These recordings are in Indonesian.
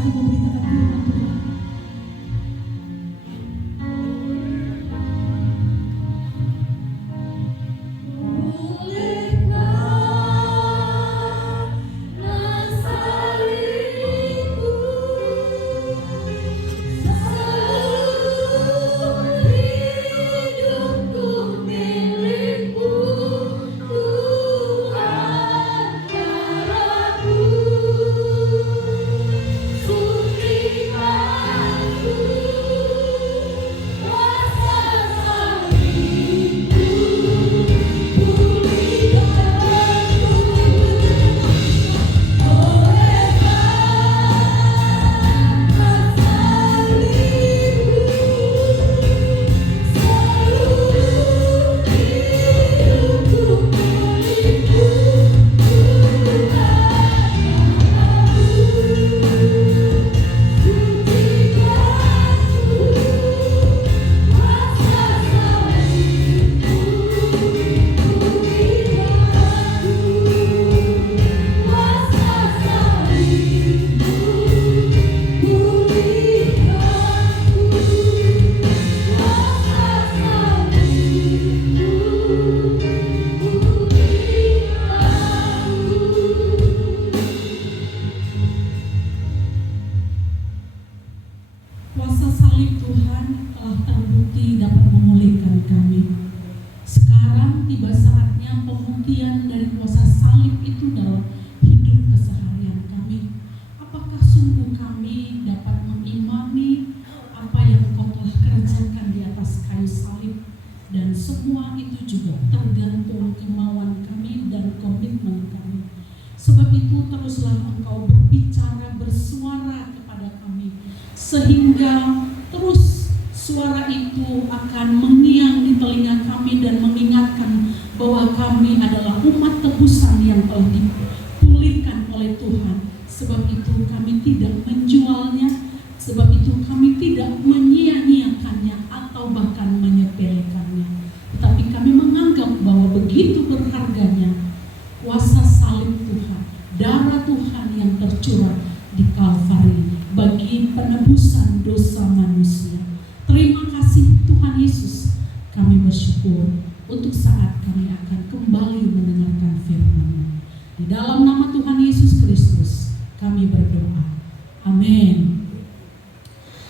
kasih memberitakan firman Tuhan. Kuasa salib Tuhan telah terbukti dapat memulihkan kami. Sekarang tiba saatnya pembuktian dari kuasa salib itu dalam hidup keseharian kami. Apakah sungguh kami dapat mengimani apa yang Kau telah kerjakan di atas kayu salib? Dan semua itu juga tergantung kemauan kami dan komitmen kami. Sebab itu teruslah Engkau berbicara, bersuara kepada kami, sehingga terus suara itu akan mengiang di telinga kami dan mengingatkan bahwa kami adalah umat tebusan yang telah dipulihkan oleh Tuhan. Sebab itu kami tidak menjualnya, sebab itu kami tidak menyia-nyiakannya atau bahkan menyepelekannya. Tetapi kami menganggap bahwa begitu berharganya kuasa salib Tuhan, darah Tuhan yang tercurah di Kalvari bagi penebusan dosa manusia. Terima kasih Tuhan Yesus. Kami bersyukur untuk saat kami akan kembali mendengarkan firman-Mu. Di dalam nama Tuhan Yesus Kristus kami berdoa. Amin.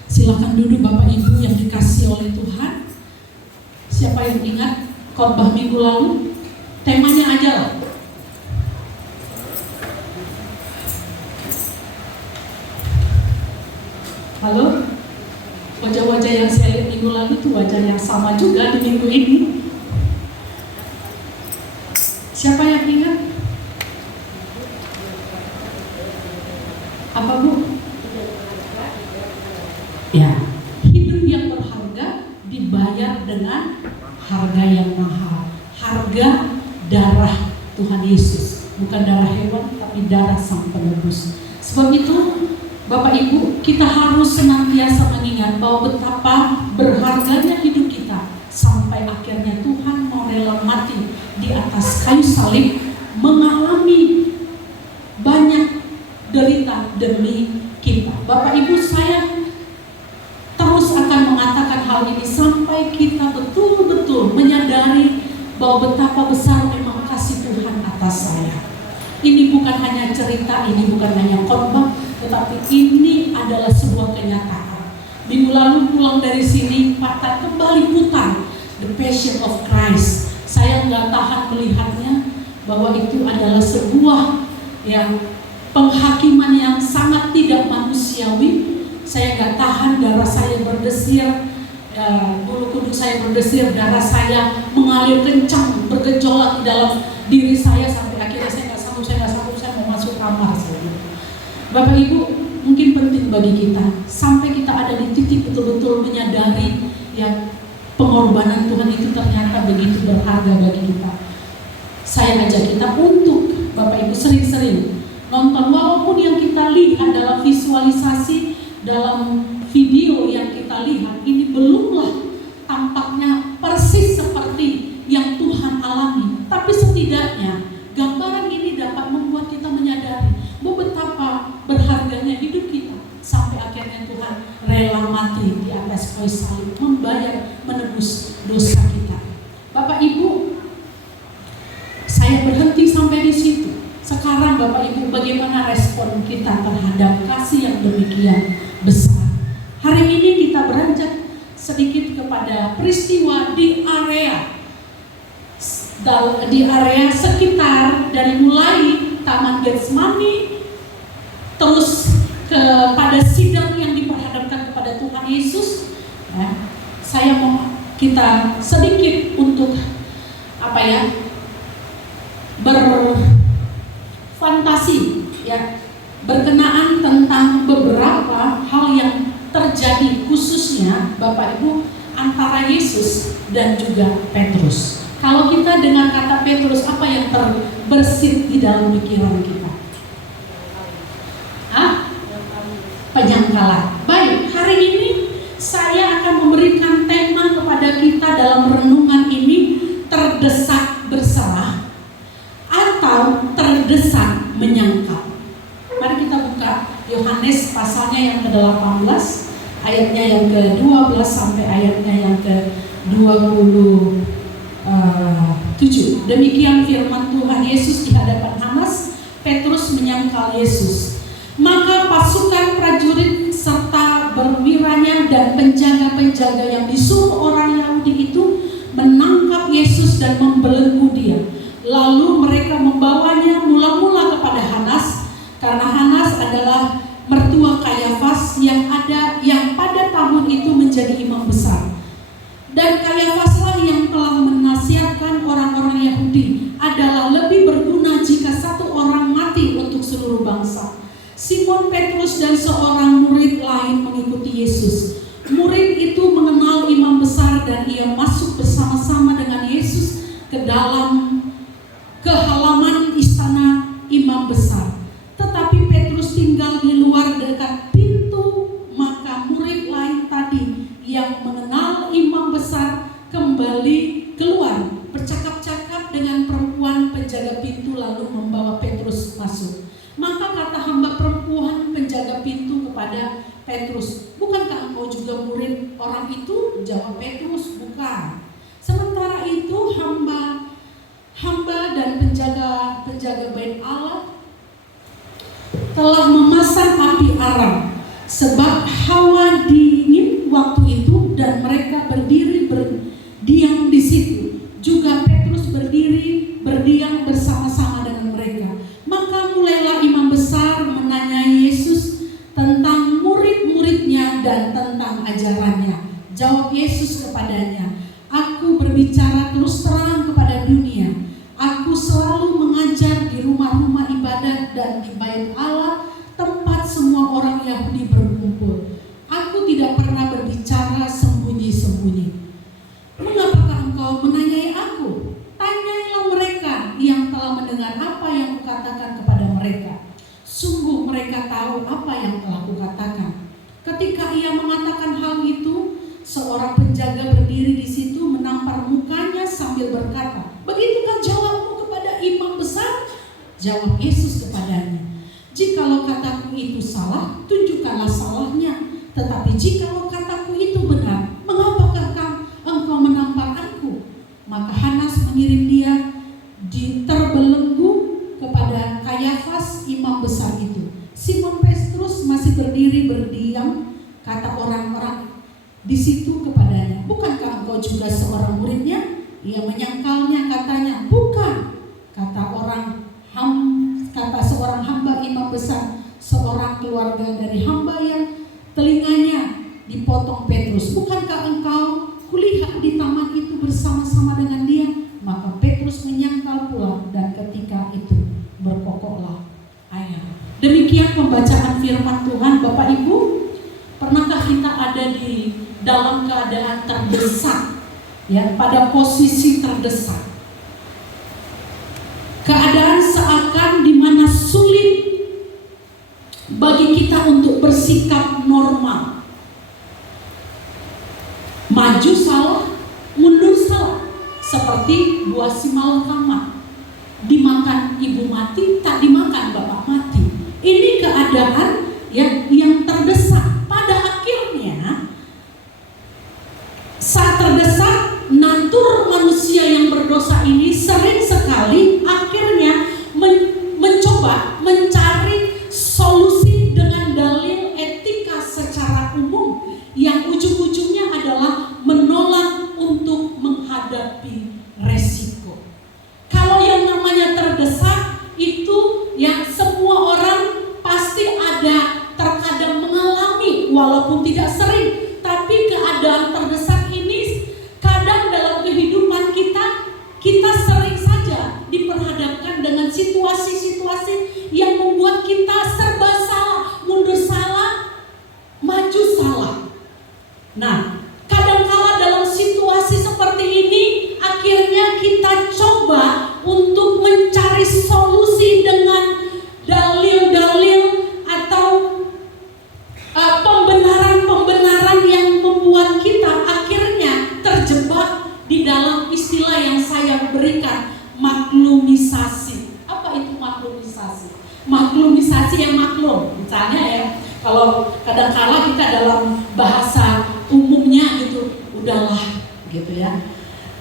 Silakan duduk Bapak Ibu yang dikasihi oleh Tuhan. Siapa yang ingat khotbah minggu lalu? Temanya aja loh. Halo? Wajah-wajah yang saya lihat minggu lalu itu wajah yang sama juga di minggu ini. Siapa yang ingat? Apa Bu? Ya, hidup yang berharga dibayar dengan harga yang mahal. Harga darah Tuhan Yesus, bukan darah hewan tapi darah Sang Penebus. Sebab itu Bapak Ibu, kita harus senantiasa mengingat bahwa betapa berharganya hidup kita sampai akhirnya Tuhan mau rela mati di atas kayu salib, mengalami banyak derita demi kita. Bapak Ibu, saya terus akan mengatakan hal ini sampai kita betul-betul menyadari bahwa betapa besar memang kasih Tuhan atas saya. Ini bukan hanya cerita, ini bukan hanya khotbah, tetapi ini adalah sebuah kenyataan. Minggu lalu pulang dari sini, kembali putar The Passion of Christ. Saya nggak tahan melihatnya bahwa itu adalah sebuah yang penghakiman yang sangat tidak manusiawi. Saya nggak tahan, darah saya berdesir, bulu kuduk saya berdesir, darah saya mengalir kencang, bergejolak di dalam diri saya sampai akhirnya saya nggak sanggup, saya mau masuk kamar saja. Bapak Ibu, mungkin penting bagi kita sampai kita ada di titik betul-betul menyadari ya pengorbanan Tuhan itu ternyata begitu berharga bagi kita. Saya ajak kita untuk Bapak Ibu sering-sering nonton, walaupun yang kita lihat dalam visualisasi, dalam video yang kita lihat ini belumlah tampaknya persis seperti yang Tuhan alami, tapi setidaknya gambaran ini dapat membuat kita menyadari bahwa betapa berharganya hidup kita rela mati di atas kayu salib, membayar, menebus dosa kita. Bapak Ibu, saya berhenti sampai di situ. Sekarang Bapak Ibu, bagaimana respon kita terhadap kasih yang demikian besar? Hari ini kita beranjak sedikit kepada peristiwa di area sekitar, dari mulai Taman Getsemani terus kepada sidang yang diperhadapkan kepada Tuhan Yesus. Ya, saya mau kita sedikit untuk berfantasi, ya, berkenaan tentang beberapa hal yang terjadi khususnya Bapak Ibu antara Yesus dan juga Petrus. Kalau kita dengar kata Petrus, apa yang terbersit di dalam pikiran kita? Penyangkalan. Baik, hari ini saya akan memberikan tema kepada kita dalam renungan ini, terdesak bersalah atau terdesak menyangkal. Mari kita buka Yohanes pasalnya yang ke-18, ayatnya yang ke-12 sampai ayatnya yang ke-27. Demikian firman Tuhan Yesus di hadapan Hanas. Petrus menyangkal Yesus. Maka pasukan prajurit serta perwiranya dan penjaga-penjaga yang disuruh orang Yahudi itu menangkap Yesus dan membelenggu dia. Lalu mereka membawanya mula-mula kepada Hanas, karena Hanas adalah mertua Kayafas yang pada tahun itu menjadi imam besar. Dan Kayafaslah yang telah menasihatkan orang-orang Yahudi adalah lebih berguna jika satu orang mati untuk seluruh bangsa. Simon Petrus dan seorang murid lain mengikuti Yesus. Murid itu mengenal imam besar dan ia masuk bersama-sama dengan Yesus ke halaman istana imam besar. Tetapi Petrus tinggal di luar dekat pintu. Maka murid lain tadi yang mengenal imam besar kembali keluar, bercakap-cakap dengan perempuan penjaga pintu, lalu membawa Petrus masuk. Maka kata hamba perempuan penjaga pintu kepada Petrus, "Bukankah engkau juga murid orang itu?" Jawab Petrus, "Bukan." Sementara itu hamba dan penjaga bait Allah telah memasang api arang, sebab hawa dingin waktu itu, dan mereka berdiam di situ. Juga Petrus berdiam bersama-sama dengan mereka. Maka mulailah imam besar menanyai Yesus tentang murid-muridnya dan tentang ajarannya. Jawab Yesus kepadanya, "Aku berbicara terus terang kepada dunia. Aku selalu mengajar di rumah-rumah ibadat dan di bait Allah, tempat semua orang Yahudi berkumpul. Aku tidak pernah berbicara sembunyi-sembunyi. Mengapakah engkau menanyai aku? Tanyailah mereka yang telah mendengar apa yang kukatakan kepada mereka. Sungguh mereka tahu apa yang telah kukatakan." Ketika ia mengatakan hal itu, seorang penjaga berdiri di situ menampar mukanya sambil berkata, "Begitukah jawabmu kepada imam besar?" Jawab Yesus kepadanya, "Jikalau kataku itu salah, tunjukkanlah salahnya. Tetapi jikalau kataku itu benar, mengapakah engkau menampar aku?" Maka Hanas mengirim dia terbelenggu kepada Kayafas, imam besar itu. Simon Petrus masih berdiam. Kata orang-orang di situ kepadanya, "Bukankah engkau juga seorang muridnya?" Ia menyangkalnya, katanya, "Bukan." Kata seorang hamba imam besar, seorang keluarga dari hamba yang telinganya dipotong Petrus, "Bukankah engkau kulihat di taman itu bersama-sama dengan dia?" Maka Petrus menyangkal pula, dan ketika itu berkokoklah air. Demikian pembacaan firman Tuhan. Bapak Ibu, pernahkah kita ada di dalam keadaan terdesak, ya, pada posisi terdesak? Keadaan seakan di mana sulit bagi kita untuk bersikap normal. Maju salah, mundur salah. Seperti buah si malakama, dimakan ibu mati, tak dimakan bapak mati. Ini keadaan yang terdesak. Pada akhirnya ini walaupun tidak sering, tapi keadaan terdesak ini kadang dalam kehidupan kita sering saja diperhadapkan dengan situasi-situasi yang membuat kita serba salah, mundur salah, maju salah. Nah, kadangkala dalam situasi seperti ini akhirnya kita coba untuk mencari solusi dengan dalil-dalil atau pembenaran-pembenaran yang membuat kita akhirnya terjebak di dalam istilah yang saya berikan, maklumisasi. Apa itu maklumisasi? Maklumisasi yang maklum. Misalnya ya, kalau kadangkala kita dalam bahasa umumnya gitu, udahlah gitu ya.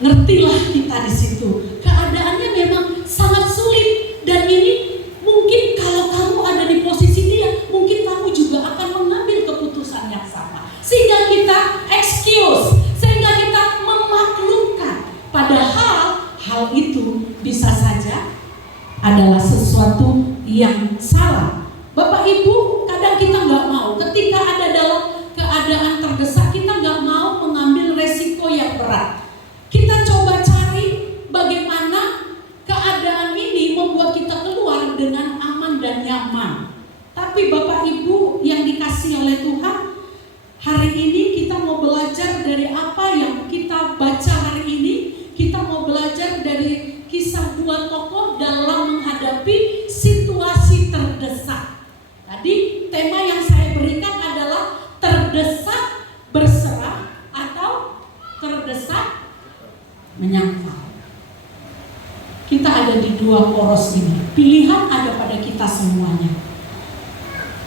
Ngertilah kita di situ. Keadaannya memang sangat sulit, dan ini mungkin kalau kamu ada di posisi dia, mungkin kamu juga akan mengambil keputusan yang sama. Sehingga kita excuse, sehingga kita memaklumkan. Padahal hal itu bisa saja adalah sesuatu yang salah. Bapak Ibu, kadang kita nggak mau. Ketika ada dalam keadaan terdesak, kita nggak mau mengambil resiko yang berat. Kita coba cari bagaimana keadaan ini membuat kita keluar dengan aman dan nyaman. Tapi Bapak Ibu yang dikasihi oleh Tuhan, hari ini kita mau belajar dari apa yang kita baca hari ini. Kita mau belajar dari kisah dua tokoh dalam menghadapi situasi terdesak. Tadi tema yang saya berikan adalah terdesak berserah atau terdesak menyangkal. Kita ada di dua poros ini. Pilihan ada pada kita semuanya.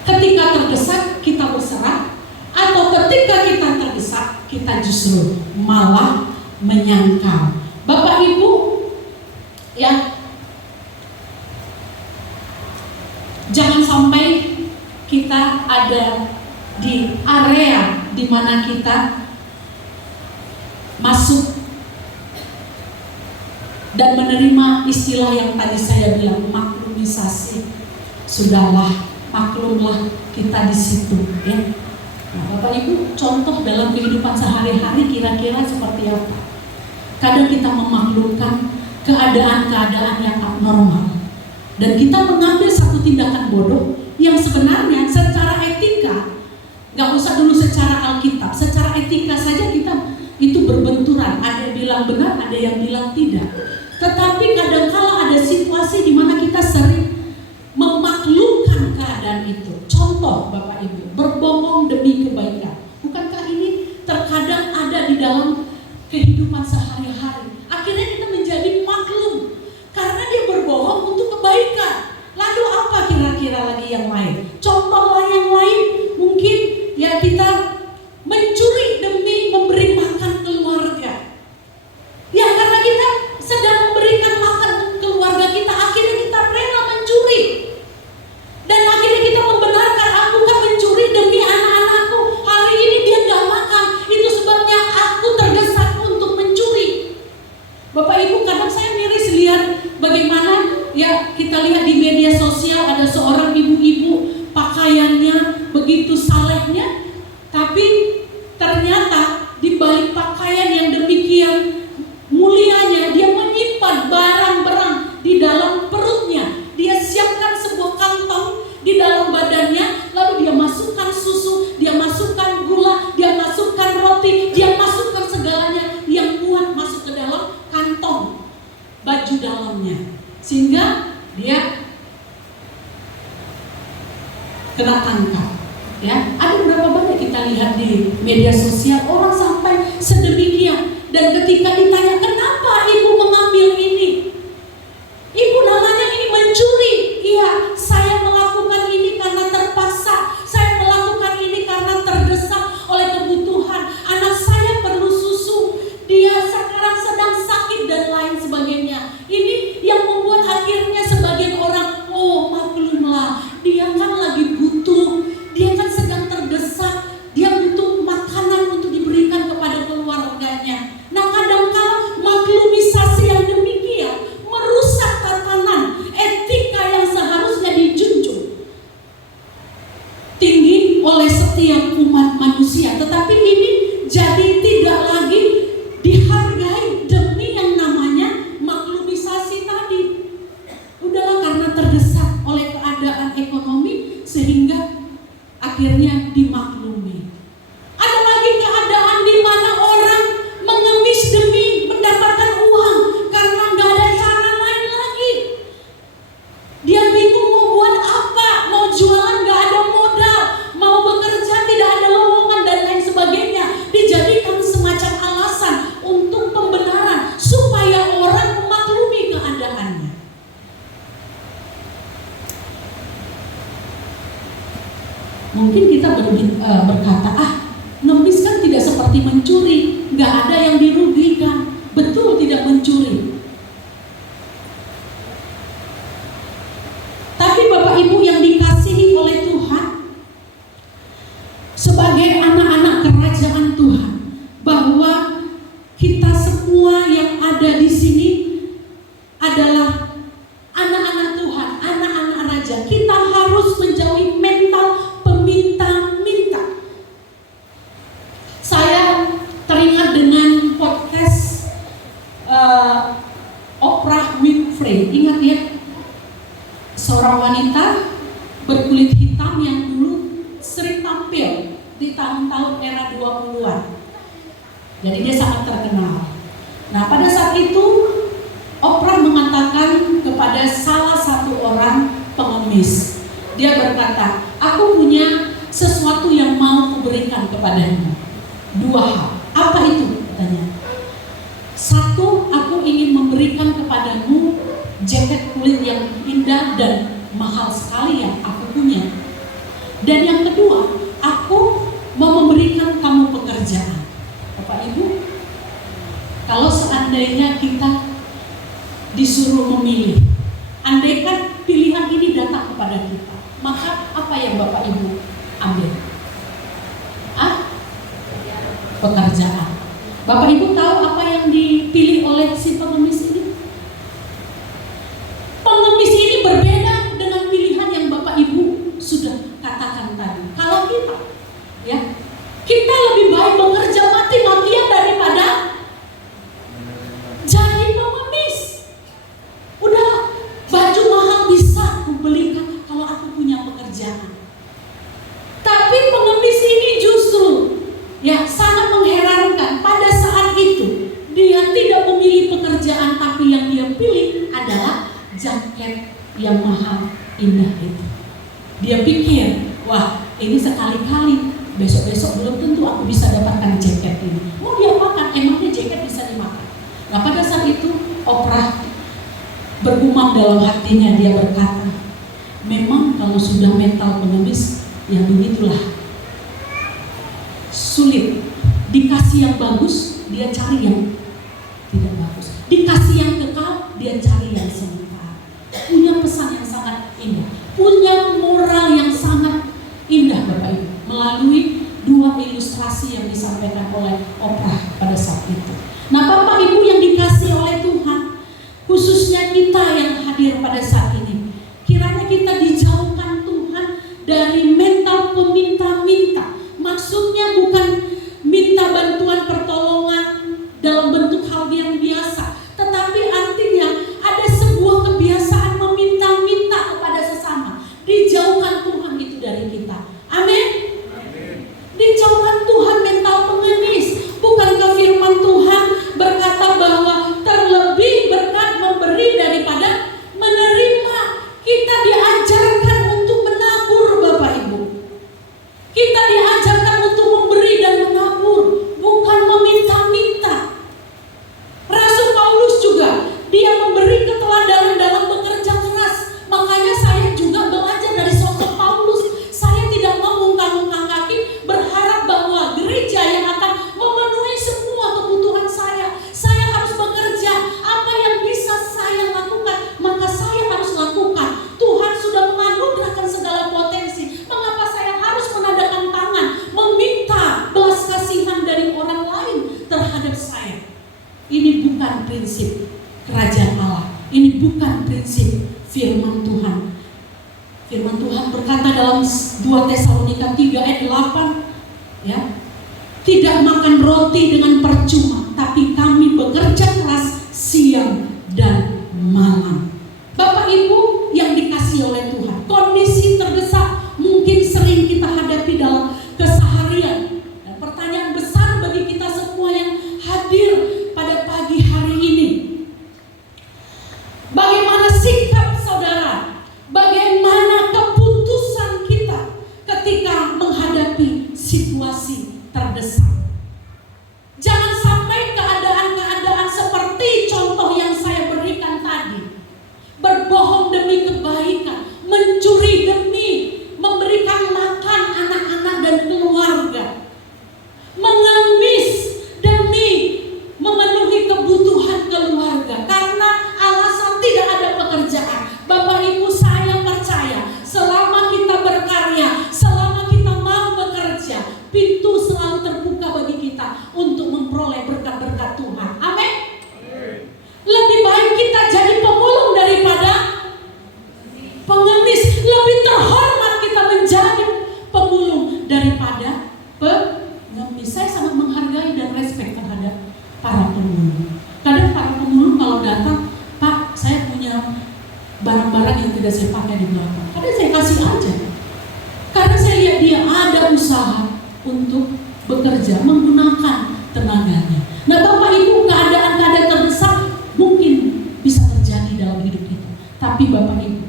Ketika terdesak kita berserah, atau ketika kita terdesak kita justru malah menyangkal. Bapak Ibu ya, jangan sampai kita ada di area di mana kita masuk dan menerima istilah yang tadi saya bilang, maklumisasi. Sudahlah, maklumlah kita di situ ya. Nah, Bapak Ibu, contoh dalam kehidupan sehari-hari kira-kira seperti apa? Kadang kita memaklumkan keadaan-keadaan yang abnormal, dan kita mengambil satu tindakan bodoh yang sebenarnya secara etika, nggak usah dulu secara Alkitab, secara etika saja kita itu berbenturan. Ada yang bilang benar, ada yang bilang tidak. Tetapi kadang-kala ada situasi di mana kita sering memaklumkan keadaan itu. Contoh Bapak Ibu, berbohong demi kebaikan. Bukankah ini terkadang ada di dalam kehidupan sehari-hari? Akhirnya kita menjadi maklum karena dia berbohong untuk kebaikan. Lalu apa kira-kira lagi yang lain? Contoh yang lain mungkin ya, kita mencuri demi memberi makan keluarga. Ya, karena kita sedang memberikan makan keluarga kita, akhirnya kita rela mencuri. Dan akhirnya kita membenarkan, aku kan mencuri demi anak-anakku. Hari ini dia gak makan, itu sebabnya aku terdesak untuk mencuri. Bapak Ibu, kadang saya miris lihat bagaimana ya, kita lihat di media sosial ada seorang ibu-ibu pakaiannya begitu salehnya, tapi ternyata di balik pakaian yang demikian mulianya, dia menyimpan barang-barang di dalam perutnya. Dia siapkan sebuah kantong di dalam badannya, lalu dia masukkan susu, dia masukkan gula, dia masukkan roti, dia masukkan segalanya yang muat masuk ke dalam kantong baju dalamnya, sehingga dia kena tangkap. Ya, ada berapa banyak kita lihat di media sosial orang sampai sedemikian. Dan ketika ditanya, kenapa ibu mengambil ini? Ibu, namanya ini mencuri. Iya, saya melakukan ini karena terpaksa. Saya melakukan ini karena terdesak oleh kebutuhan. Anak saya perlu susu. Dia sekarang sedang sakit dan lain sebagainya. Ini yang membuat akhirnya sebagian orang, oh maklumlah, dia kan lagi butuh. Dia kan sedang terdesak. Dia butuh makanan untuk diberikan kepada keluarganya. Nah, kadang-kala setiap umat manusia. Tetapi ini jadi tidak lagi dihargai demi yang namanya maklumisasi tadi. Udahlah, karena terdesak oleh keadaan ekonomi sehingga akhirnya dimaklumi. Ada lagi keadaan di mana orang mengemis demi mendapatkan uang karena nggak ada cara lain lagi. Dia bingung mau buat apa, mau jualan nggak ada modal, mau bekerja tidak ada lowongan dan lain sebagainya. Dijadikan semacam alasan untuk pembenaran supaya orang memaklumi keadaannya. Mungkin kita berkata, ngemis kan tidak seperti mencuri, nggak ada yang dirugikan. Betul, tidak mencuri. Tapi Bapak Ibu yang dikasihi oleh Tuhan, sebagai anak-anak kerajaan Tuhan, bahwa kita semua yang ada di sini adalah anak-anak Tuhan, anak-anak raja. Kita harus menjauhi mental peminta-minta. Saya teringat dengan podcast Oprah Winfrey. Ingat ya, seorang wanita berkulit hitam yang dulu sering tampil di tahun-tahun era 20-an. Jadi dia sangat terkenal. Nah, pada saat itu Oprah mengatakan kepada salah satu orang pengemis, dia berkata, "Aku punya sesuatu yang mau kuberikan kepadamu. Dua hal." "Apa itu?" katanya. "Satu, aku ingin memberikan kepadamu jaket kulit yang indah dan mahal sekali yang aku punya. Dan yang kedua, aku mau memberikan kamu pekerjaan." Bapak Ibu, kalau seandainya kita disuruh memilih, andaikan pilihan ini datang kepada kita, maka apa yang Bapak Ibu ambil? Pekerjaan. Bapak Ibu tahu apa yang dipilih oleh si pengemis ini? Pengemis ini berbeda dengan pilihan yang Bapak Ibu sudah katakan tadi. Kalau kita, ya, kita lebih baik bekerja mati-matian daripada jadi pengemis. Udah, baju mahal bisa aku belikan kalau aku punya pekerjaan. Tapi pengemis ini justru ya sangat mengherankan. Pada saat itu dia tidak memilih pekerjaan, tapi yang dia pilih adalah jaket yang mahal indah itu. Dia pikir, wah, ini sekali-kali, besok-besok belum tentu aku bisa dapatkan jaket ini. Mau diapakan? Emangnya jaket bisa dimakan? Nah, pada saat itu Oprah bergumam dalam hatinya, dia berkata, memang kalau sudah mental pengemis, ya begitulah. Sulit. Dikasih yang bagus, dia cari yang tidak bagus. Dikasih yang kekal, dia cari yang sementara. Punya pesan yang sangat indah, punya moral yang sangat indah Bapak Ibu, melalui dua ilustrasi yang disampaikan oleh Oprah pada saat itu. Nah, Bapak Ibu yang dikasih oleh Tuhan, khususnya kita yang hadir pada saat ini, kiranya kita dijauhkan Tuhan dari mental peminta-minta. Maksudnya bukan minta bantuan pertolongan dalam bentuk hal yang biasa, tetapi artinya ada sebuah kebiasaan meminta-minta kepada sesama. Dijauhkan Tuhan itu dari kita. Amin. Dijauhkan Tuhan mental pengemis. Bukankah firman Tuhan berkata bahwa terlebih berkat memberi daripada menerima? Kita diajarkan untuk menabur Bapak Ibu. Kita diajarkan untuk memberi dan menabur, bukan meminta-minta. Rasul Paulus juga, dia memberi keteladanan dalam bekerja keras. Makanya saya juga belajar dari sosok Paulus. Saya tidak mau mengungkang-ungkang kaki berharap bahwa gereja yang akan memenuhi semua kebutuhan saya. Saya harus bekerja. Apa yang bisa saya lakukan, maka saya harus lakukan. Tuhan sudah menganugerahkan segala potensi. Mengapa saya harus menadakan tangan, meminta belas kasihan dari orang lain terhadap saya? Ini bukan prinsip kerajaan Allah. Ini bukan prinsip firman Tuhan. Firman Tuhan berkata dalam 2 Tesalonika 3 ayat 8, Ya, tidak makan roti dengan percuma, tapi kami bekerja keras siang dan malam. Bapak Ibu yang dikasihi oleh Tuhan, kondisi terdesak mungkin sering kita hadapi dalam keseharian. Dan pertanyaan besar bagi kita semua yang hadir pada pagi hari ini, bagaimana sikap saudara? Bagaimana keputusan kita ketika menghadapi situasi terdesak? Jangan sampai keadaan-keadaan seperti contoh yang saya berikan tadi, berbohong demi kebaikan, mencuri demi memberikan makan anak-anak dan keluarga, mengemis demi memenuhi kebutuhan keluarga karena alasan tidak ada pekerjaan. Bapak Ibu, saya percaya selama kita berkarya, selama kita mau bekerja, pintu selalu terbuka bagi kita untuk memperoleh berkat-berkat Tuhan. Amin. Lebih baik kita jadi pemulung daripada pengemis. Lebih terhormat kita menjadi pemulung daripada pengemis. Saya sangat menghargai dan respect terhadap para pemulung. Kadang para pemulung kalau datang, Pak, saya punya barang-barang yang tidak saya pakai di belakang, kadang saya kasih aja. Karena saya lihat dia ada usaha untuk bekerja, menggunakan tenaganya. Nah Bapak Ibu, keadaan-keadaan terdesak mungkin bisa terjadi dalam hidup kita. Tapi Bapak Ibu,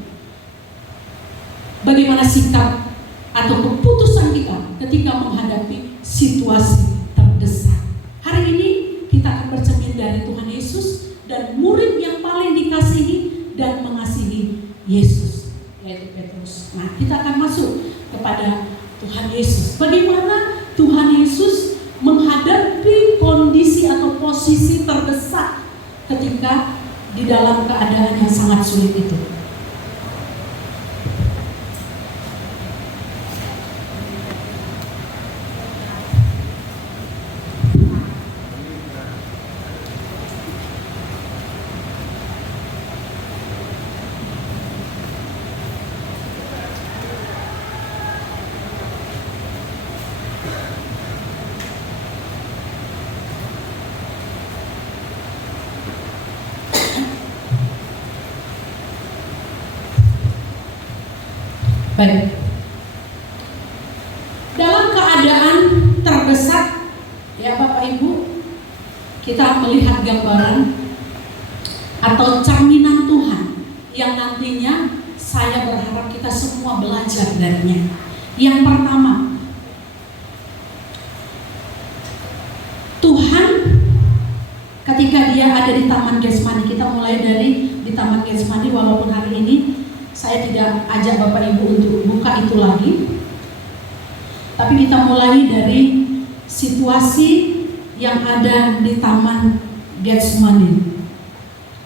bagaimana sikap atau keputusan kita ketika menghadapi situasi terdesak? Hari ini kita akan bercermin dari Tuhan Yesus dan murid yang paling dikasihi dan mengasihi Yesus, yaitu Petrus. Nah, kita akan masuk kepada Tuhan Yesus. Bagaimana Tuhan Yesus menghadapi kondisi atau posisi terdesak ketika di dalam keadaan yang sangat sulit itu. Baik. Dalam keadaan terdesak, ya Bapak Ibu, kita melihat gambaran atau cerminan Tuhan yang nantinya saya berharap kita semua belajar darinya. Yang pertama, Tuhan ketika dia ada di Taman Getsemani, kita mulai dari di Taman Getsemani, walaupun hari ini saya tidak ajak Bapak Ibu untuk buka itu lagi, tapi kita mulai dari situasi yang ada di Taman Getsemani.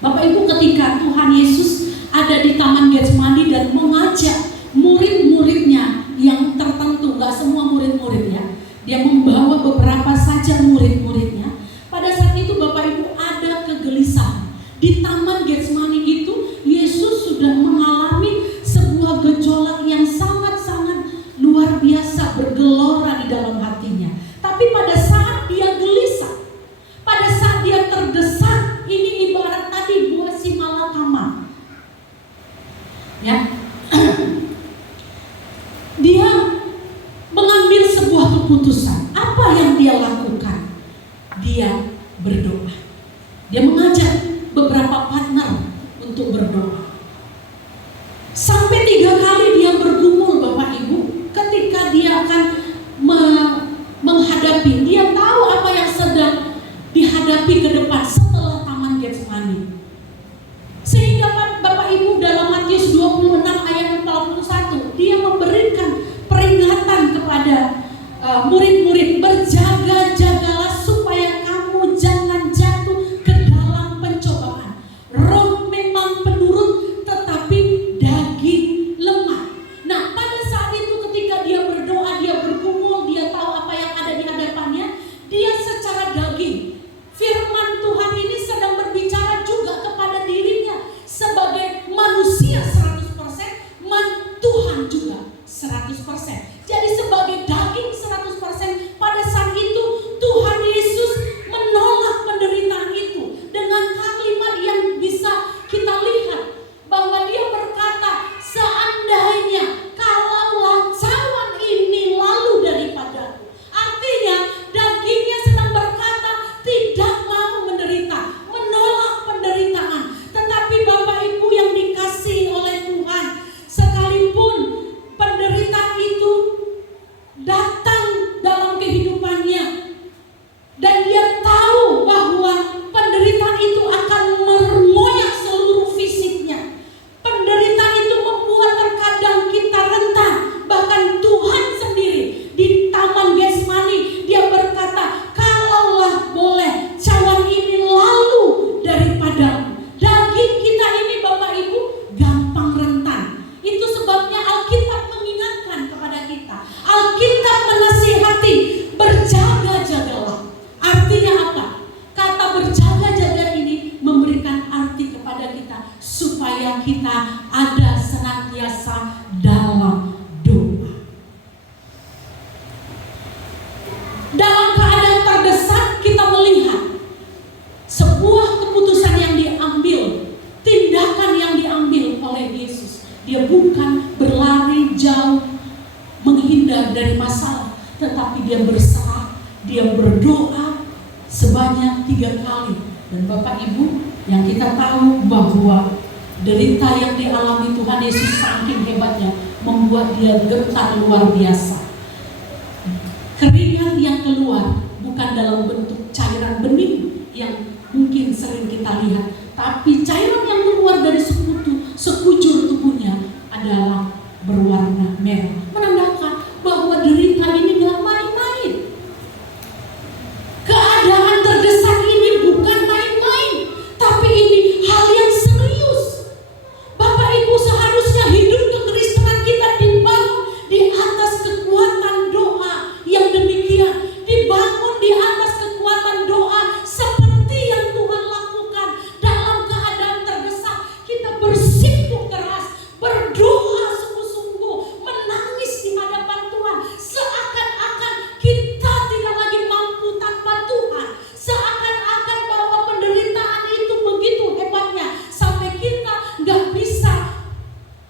Bapak Ibu, ketika Tuhan Yesus ada di Taman Getsemani dan mengajak murid-muridnya yang tertentu, gak semua murid-muridnya, dia membawa beberapa saja murid-muridnya. Pada saat itu Bapak Ibu ada kegelisahan. Di Taman Getsemani itu Yesus sudah mengalami sebuah gejolak yang sangat-sangat luar biasa, bergelora di dalam hatinya. Tapi pada saat dia gelisah, pada saat dia terdesak, ini ibarat tadi buah si malakama. Ya. Dia mengambil sebuah keputusan. Apa yang dia lakukan? Dia berdoa. Dia mengajak beberapa partner untuk berdoa. Sampai 3 kali dia bergumul Bapak Ibu ketika dia akan menghadapi. Dia tahu apa yang sedang dihadapi ke depan setelah Taman Getsemani. Sehingga Bapak Ibu dalam Matius 26 ayat 41 dia memberikan peringatan kepada murid-murid, berjaga-jagalah supaya kamu jangan jatuh ke dalam pencobaan. Roh memang penurut tetapi daging lemah. Nah, pada saat itu ketika dia berdoa, dia bergumul, dia tahu apa yang ada di hadapannya, dia secara daging. Firman Tuhan ini sedang berbicara juga kepada dirinya sebagai manusia 100%, Tuhan juga 100%. Jadi sebagai daging 100%, dia berserah, dia berdoa sebanyak 3 kali. Dan Bapak Ibu, yang kita tahu bahwa derita yang dialami Tuhan Yesus saking hebatnya membuat dia getar luar biasa. Keringat yang keluar bukan dalam bentuk cairan bening yang mungkin sering kita lihat, tapi cairan yang keluar dari sekujur tubuhnya adalah berwarna merah, menandakan bahwa derita ini gak main-main. Keadaan terdesak ini bukan main-main, tapi ini hal yang serius. Bapak Ibu, seharusnya hidup kekristenan kita dibangun di atas kekuatan doa yang demikian, dibangun di atas kekuatan doa seperti yang Tuhan lakukan. Dalam keadaan terdesak, kita bersimpuh keras, berdoa sungguh-sungguh, menangis di hadapan Tuhan, seakan-akan kita tidak lagi mampu tanpa Tuhan, seakan-akan bahwa penderitaan itu begitu hebatnya sampai kita gak bisa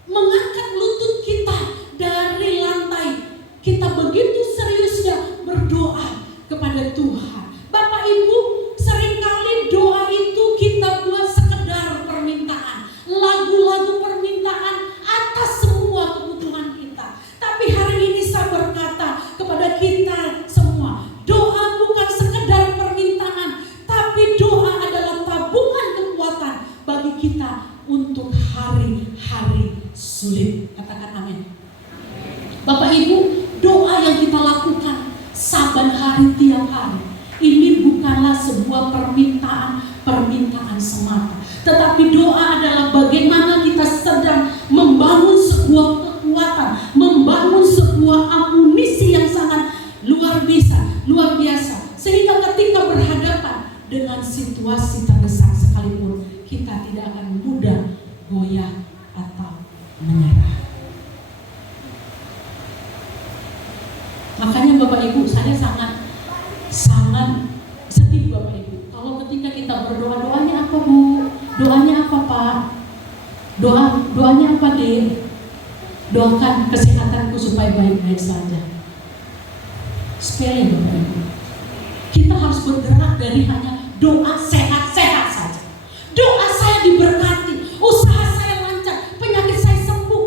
mengangkat lutut kita dari lantai. Kita begitu seriusnya berdoa kepada Tuhan. Bapak Ibu, seringkali doa itu kita buat sekedar permintaan, lagu-lagu permintaan atas semua kebutuhan kita. Tapi hari ini saya berkata kepada kita semua, doa bukan sekedar permintaan, tapi doa adalah tabungan kekuatan bagi kita untuk hari-hari sulit. Katakan amin. Bapak Ibu, doa yang kita lakukan saban hari tiap hari ini bukanlah sebuah permintaan semata, tetapi doa adalah bagaimana kita sedang membangun sebuah kekuatan, membangun sebuah amunisi yang sangat luar biasa, sehingga ketika berhadapan dengan situasi terdesak sekalipun, kita tidak akan mudah goyah atau menyerah. Makanya Bapak Ibu, saya sangat sedih Bapak Ibu kalau ketika kita berdoa, doanya apa Bu? Doanya apa Pak? Doanya apa Dek? Doakan kesehatanku supaya baik-baik saja. Sepele Bapak Ibu. Kita harus bergerak dari hanya doa sehat-sehat saja. Doa saya diberkati, usaha saya lancar, penyakit saya sembuh.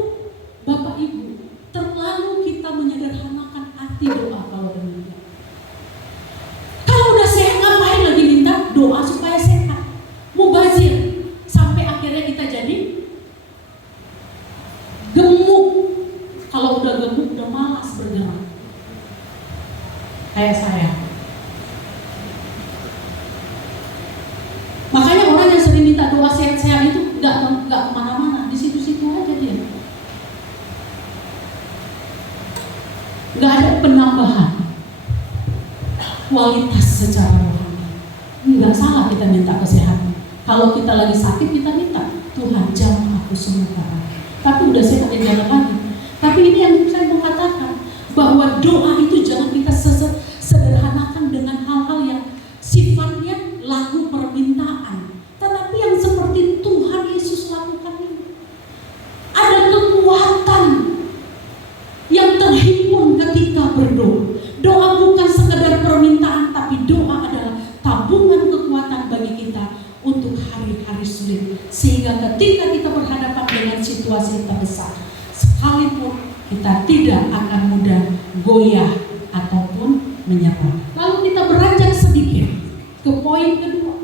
Bapak Ibu, terlalu kita menyederhanakan arti doa kalau demikian. Kalau udah sehat, ngapain lagi minta doa supaya sehat? Mubazir, sampai akhirnya kita jadi gemuk. Kalau udah gemuk, udah malas bergerak. Kayak saya. Makanya orang yang sering minta doa sehat-sehat itu nggak kemana-mana, di situ-situ aja dia. Nggak ada penambahan kualitas secara rohani. Nggak salah kita minta kesehatan. Kalau kita lagi sakit, kita minta, Tuhan jamah aku sembuhkan. Tapi udah sehat ya jangan lagi. Tapi ini yang saya mau katakan, bahwa doa itu jangan kita sederhanakan dengan hal-hal yang sifatnya lagu permintaan, tetapi yang seperti Tuhan Yesus lakukan ini. Ada kekuatan yang terhimpun ketika berdoa. Doa bukan sekedar permintaan, tapi doa adalah tabungan kekuatan bagi kita untuk hari-hari sulit. Sehingga ketika kita berhadapan dengan situasi terdesak, sekalipun kita tidak akan mudah goyah ataupun menyerah. Lalu kita beranjak sedikit ke poin kedua.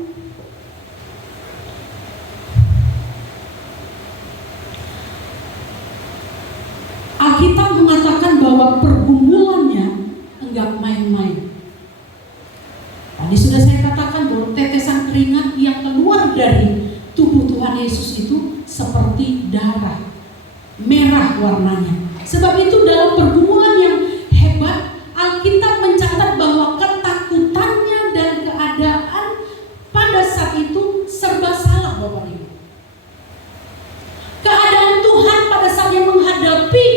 Alkitab mengatakan bahwa pergumulannya enggak main-main. Tadi sudah saya katakan bahwa tetesan keringat yang keluar dari tubuh Tuhan Yesus itu seperti darah, merah warnanya. Sebab itu dalam pergumulan yang hebat, Alkitab mencatat bahwa ketakutannya dan keadaan pada saat itu serba salah, Bapak Ibu. Keadaan Tuhan pada saat yang menghadapi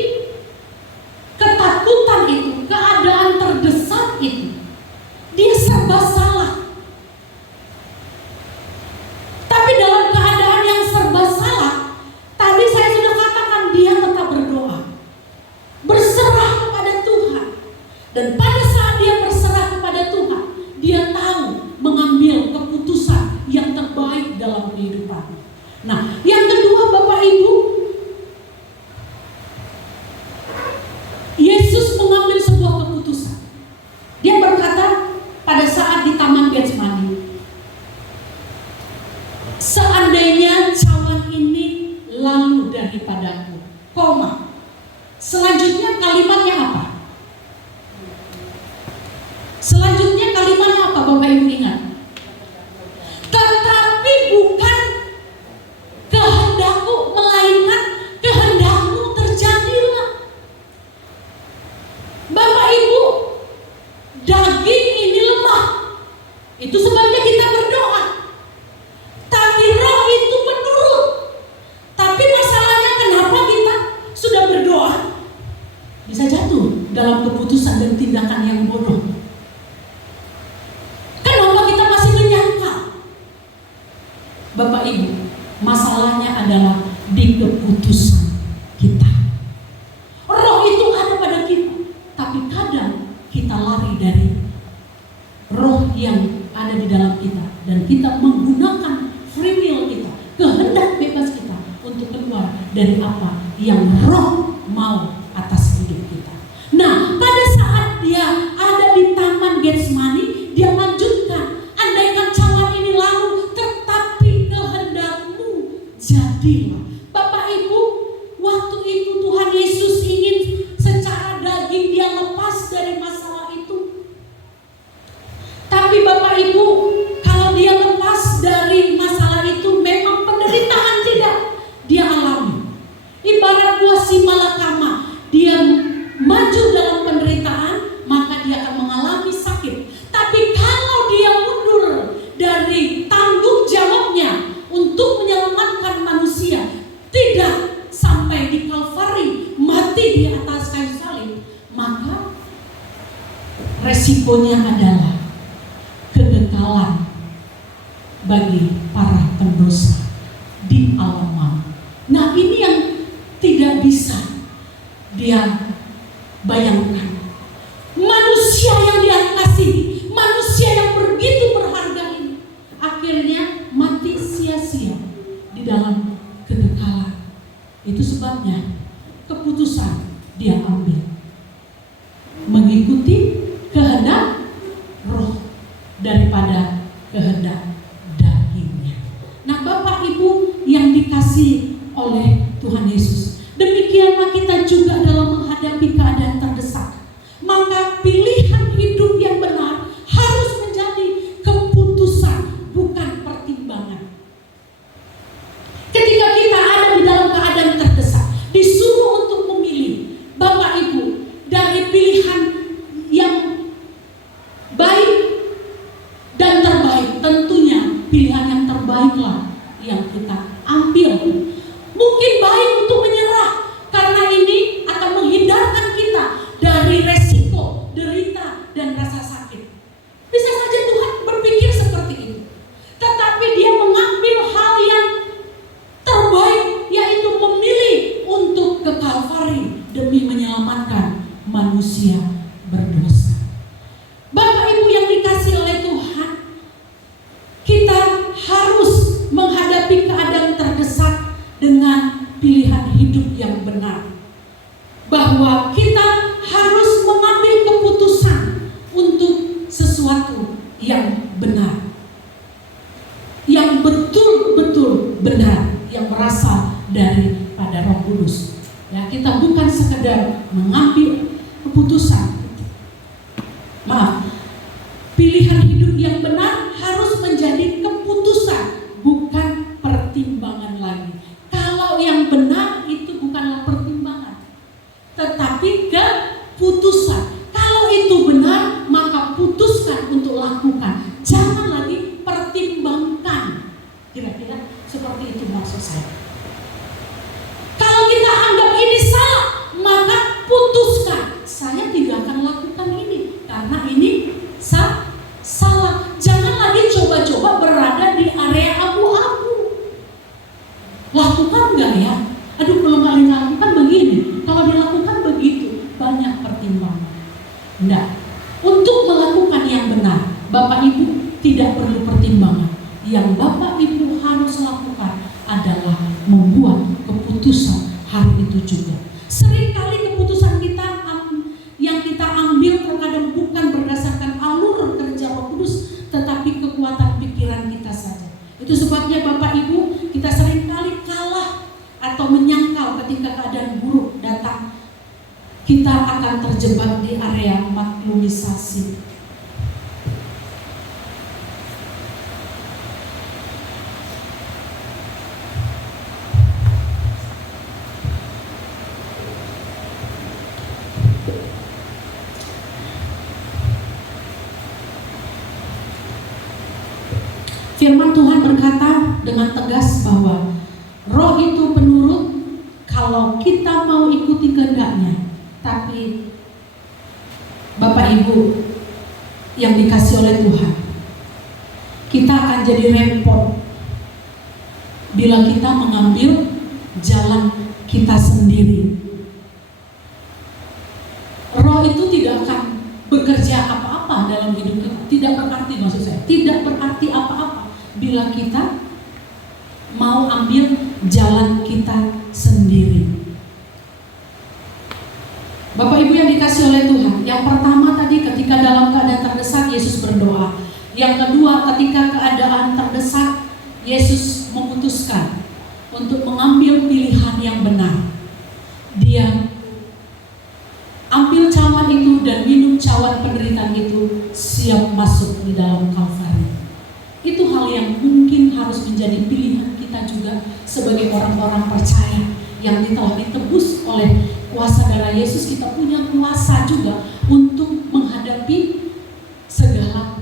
ketakutan itu, keadaan terdesak itu, dia serba salah. Tapi dalam keadaan yang serba salah, tadi saya sudah katakan dia tetap berdoa, berserah Selanjutnya kalimatnya apa Bapak Ibu ingat? Tetapi bukan kehendakku, melainkan kehendakmu terjadilah. Bapak Ibu, daging ini lemah. Itu sebabnya kita berdoa. Tapi roh itu penurut. Tapi masalahnya kenapa kita sudah berdoa bisa jatuh dalam keputusan dan tindakan yang bodoh? Kenapa kita masih menyangkal? Bapak Ibu, masalahnya adalah di keputusan kita. Roh itu ada pada kita, tapi kadang kita lari dari roh yang ada di dalam kita, dan kita menggunakan free will kita, kehendak bebas kita untuk keluar dari apa yang roh mau atas hidup kita. Nah, pada saat dia ada di taman Getsemani, dia lanjutkan, andaikan cawan ini lalu, tetapi kehendakmu jadilah. Bapak Ibu, waktu itu Tuhan Yesus ingin secara daging dia lepas dari masalah itu. Tapi Bapak Ibu, kalau dia lepas dari masalah itu, memang penderitaan tidak dia alami. Ibarat buah si malakama, dia maju dalam penderitaan, maka dia akan mengalami sakit. Tapi kalau dia mundur dari tanggung jawabnya untuk menyelamatkan manusia, tidak sampai di Kalvari, mati di atas kayu salib, maka resikonya adalah kekekalan bagi para pendosa di alam maut. Nah, ini yang tidak bisa dia bayangkan. Manusia yang dia kasihi, manusia yang begitu berharga ini, akhirnya mati sia-sia di dalam kekekalan. Itu sebabnya keputusan dia ambil mengikuti kehendak roh daripada kehendak dagingnya. Nah, Bapak Ibu yang dikasihi oleh Tuhan Yesus, demikianlah kita juga dalam menghadapi keadaan terdesak. Maka pilihan hidup yang benar harus menjadi keputusan, bukan pertimbangan. Ketika kita ada di dalam keadaan terdesak, disuruh untuk memilih, Bapak Ibu, dari pilihan yang baik dan terbaik, tentunya pilihan yang terbaiklah yang kita ambil. Mungkin baik untuk menyerah, karena ini akan menghindarkan kita dari resiko, derita, dan rasa sakit. Bisa saja Tuhan berpikir seperti itu, tetapi dia mengambil hal yang terbaik, yaitu memilih untuk ke Kalvari demi menyelamatkan manusia berdosa. Bapak Ibu yang dikasihi oleh Tuhan, kita harus menghadapi keadaan terdesak dengan pilihan hidup yang benar. Bahwa kita harus mengambil keputusan untuk sesuatu yang benar, yang betul-betul benar, yang berasal daripada Roh Kudus. Ya, kita bukan sekedar mengambil keputusan. Pilihan hidup yang benar harus menjadi keputusan, bukan pertimbangan lagi. Kalau yang benar itu bukanlah pertimbangan, tetapi keputusan. Kalau itu benar, maka putuskan untuk lakukan. Jangan lagi pertimbangkan. Kira-kira seperti itu maksud saya. Kalau kita anggap ini salah, maka putuskan. Saya tidak akan lakukan ini karena ini salah. Jangan lagi coba-coba berada di area abu-abu. Lakukan nggak ya? Aduh, kalau nggak dilakukan begini, kalau dilakukan begitu, banyak pertimbangan. Enggak. Untuk melakukan yang benar, Bapak Ibu tidak perlu pertimbangan. Yang Bapak Ibu harus lakukan adalah membuat keputusan hari itu juga. Seringkali keputusan kita yang kita ambil terkadang bukan berdasarkan alur kerja Roh Kudus, tetapi kekuatan pikiran kita saja. Itu sebabnya Bapak Ibu, kita seringkali kalah atau menyangkal ketika keadaan buruk datang. Kita akan terjebak di area maklumisasi. Firman Tuhan berkata dengan tegas bahwa Roh itu penurut kalau kita mau ikuti kehendaknya. Tapi Bapak Ibu yang dikasih oleh Tuhan, kita akan jadi repot bila kita mengambil jalan kita sendiri. Roh itu tidak akan bekerja apa-apa dalam hidup kita. Tidak berarti, maksud saya, tidak berarti apa-apa bila kita mau ambil jalan kita sendiri. Bapak Ibu yang dikasih oleh Tuhan, yang pertama tadi ketika dalam keadaan terdesak Yesus berdoa. Yang kedua, ketika keadaan terdesak Yesus memutuskan untuk mengambil pilihan yang benar. Dia ambil cawan itu dan minum cawan penderitaan itu, siap masuk di dalam Kalvari. Itu hal yang mungkin harus menjadi pilihan kita juga sebagai orang-orang percaya yang telah ditebus oleh kuasa darah Yesus. Kita punya kuasa juga untuk menghadapi segala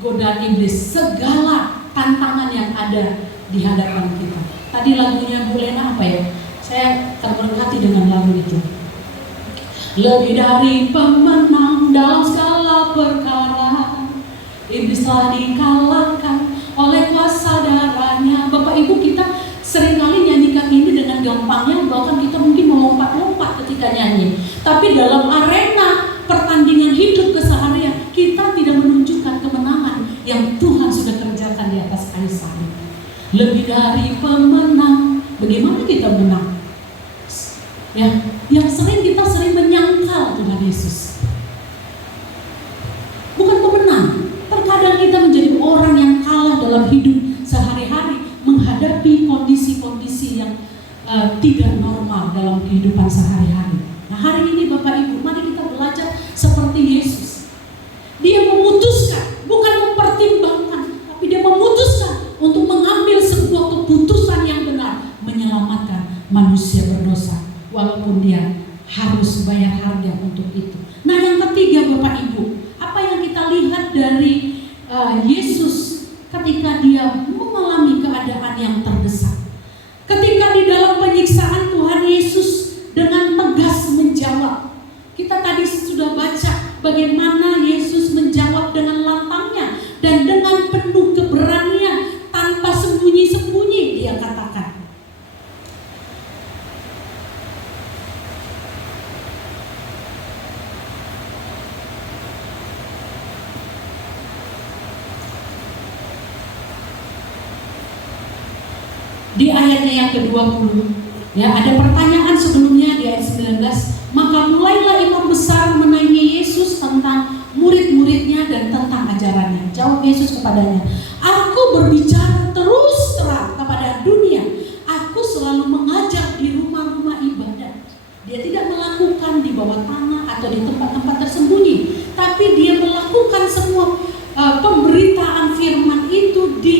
godaan iblis, segala tantangan yang ada di hadapan kita. Tadi lagunya Bu Lena apa ya? Saya terberkati dengan lagu itu. Lebih dari pemenang dalam segala perkara, iblis telah dikalahkan oleh kuasa darahnya. Bapak Ibu, kita seringkali nyanyikan ini dengan gampangnya, bahkan kita mungkin melompat-lompat ketika nyanyi. Tapi dalam arena pertandingan hidup keseharian, kita tidak menunjukkan kemenangan yang Tuhan sudah kerjakan di atas kayu salib. Lebih dari pemenang. Bagaimana kita menang? Ya, yang kita sering menyangkal Tuhan Yesus. Bukan pemenang. Terkadang kita menjadi orang yang kalah dalam hidup sehari-hari, menghadapi kondisi-kondisi yang tidak normal dalam kehidupan sehari-hari. Nah, hari ini Bapak Ibu, mari kita belajar seperti Yesus. Dia memutuskan, bukan mempertimbangkan, tapi dia memutuskan untuk mengambil sebuah keputusan yang benar, menyelamatkan manusia berdosa, walaupun dia harus bayar harga untuk itu. Nah, yang ketiga Bapak Ibu, apa yang kita lihat dari Yesus ketika dia mengalami keadaan yang terdesak. Ketika di dalam penyiksaan, Tuhan Yesus dengan tegas menjawab. Kita tadi sudah baca bagaimana Yesus menjawab dengan lantangnya dan dengan penuh keberanian, tanpa sembunyi-sembunyi dia katakan. Di ayatnya yang ke-20, ya, ada pertanyaan sebelumnya di ayat 19. Maka mulailah imam besar menanya Yesus tentang murid-muridnya dan tentang ajarannya. Jawab Yesus kepadanya, aku berbicara terus terang kepada dunia. Aku selalu mengajar di rumah-rumah ibadat. Dia tidak melakukan di bawah tanah atau di tempat-tempat tersembunyi, tapi dia melakukan semua pemberitaan firman itu di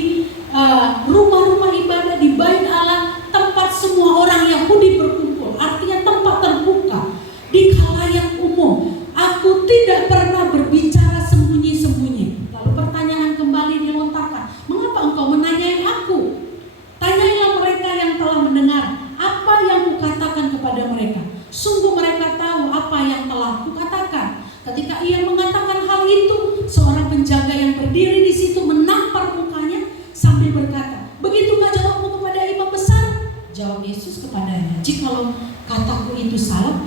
rumah-rumah ibadah, di bait Allah, tempat semua orang Yahudi berkumpul, artinya tempat terbuka, di khalayak umum. Aku tidak pernah berbicara sembunyi-sembunyi. Lalu pertanyaan kembali dilontarkan, mengapa engkau menanyai aku? Tanyailah mereka yang telah mendengar apa yang kukatakan kepada mereka. Sungguh mereka tahu apa yang telah kukatakan. Ketika ia mengatakan hal itu, seorang penjaga yang berdiri di situ menampar mukanya sambil berkata, begitukah jawabmu kepada imam besar? Jawab Yesus kepadanya, jikalau kataku itu salah,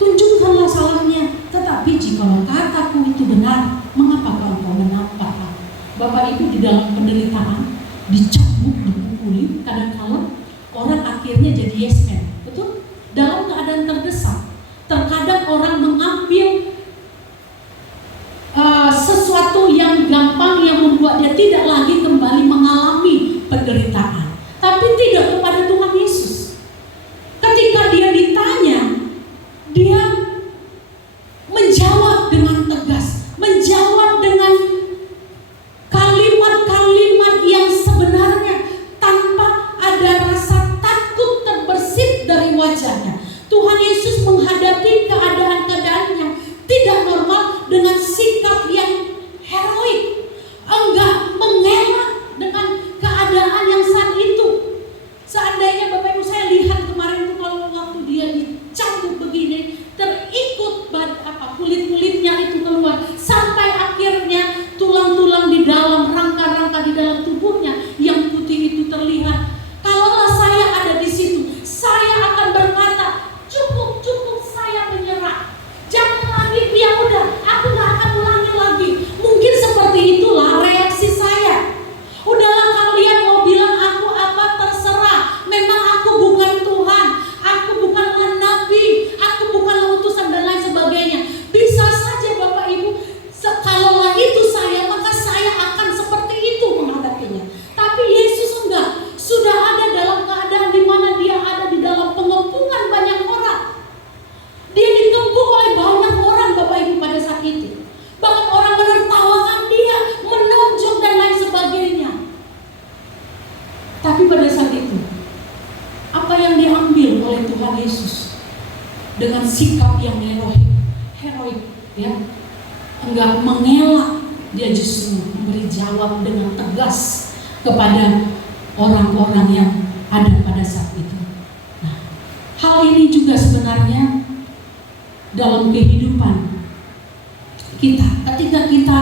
tunjukkanlah salahnya. Tetapi jikalau kataku itu benar, mengapa engkau menampar aku? Bapak Ibu, di dalam penderitaan, dicambuk, dipukuli, kadang-kadang orang akhirnya jadi yes man, betul? Dalam keadaan terdesak, terkadang orang mengambil sesuatu yang gampang yang membuat dia tidak lagi kembali mengalami penderitaan. Tapi tidak kepada Tuhan Yesus. Ketika dia ditanya, dia menjawab dengan tegas, menjawab dengan kalimat-kalimat yang sebenarnya tanpa ada rasa takut terbersit dari wajahnya. Tuhan Yesus menghadapi keadaan-keadaan yang tidak normal dengan sikap yang heroik, enggak bersikap yang heroik, ya, enggak mengelak, dia justru memberi jawab dengan tegas kepada orang-orang yang ada pada saat itu. Nah, hal ini juga sebenarnya dalam kehidupan kita, ketika kita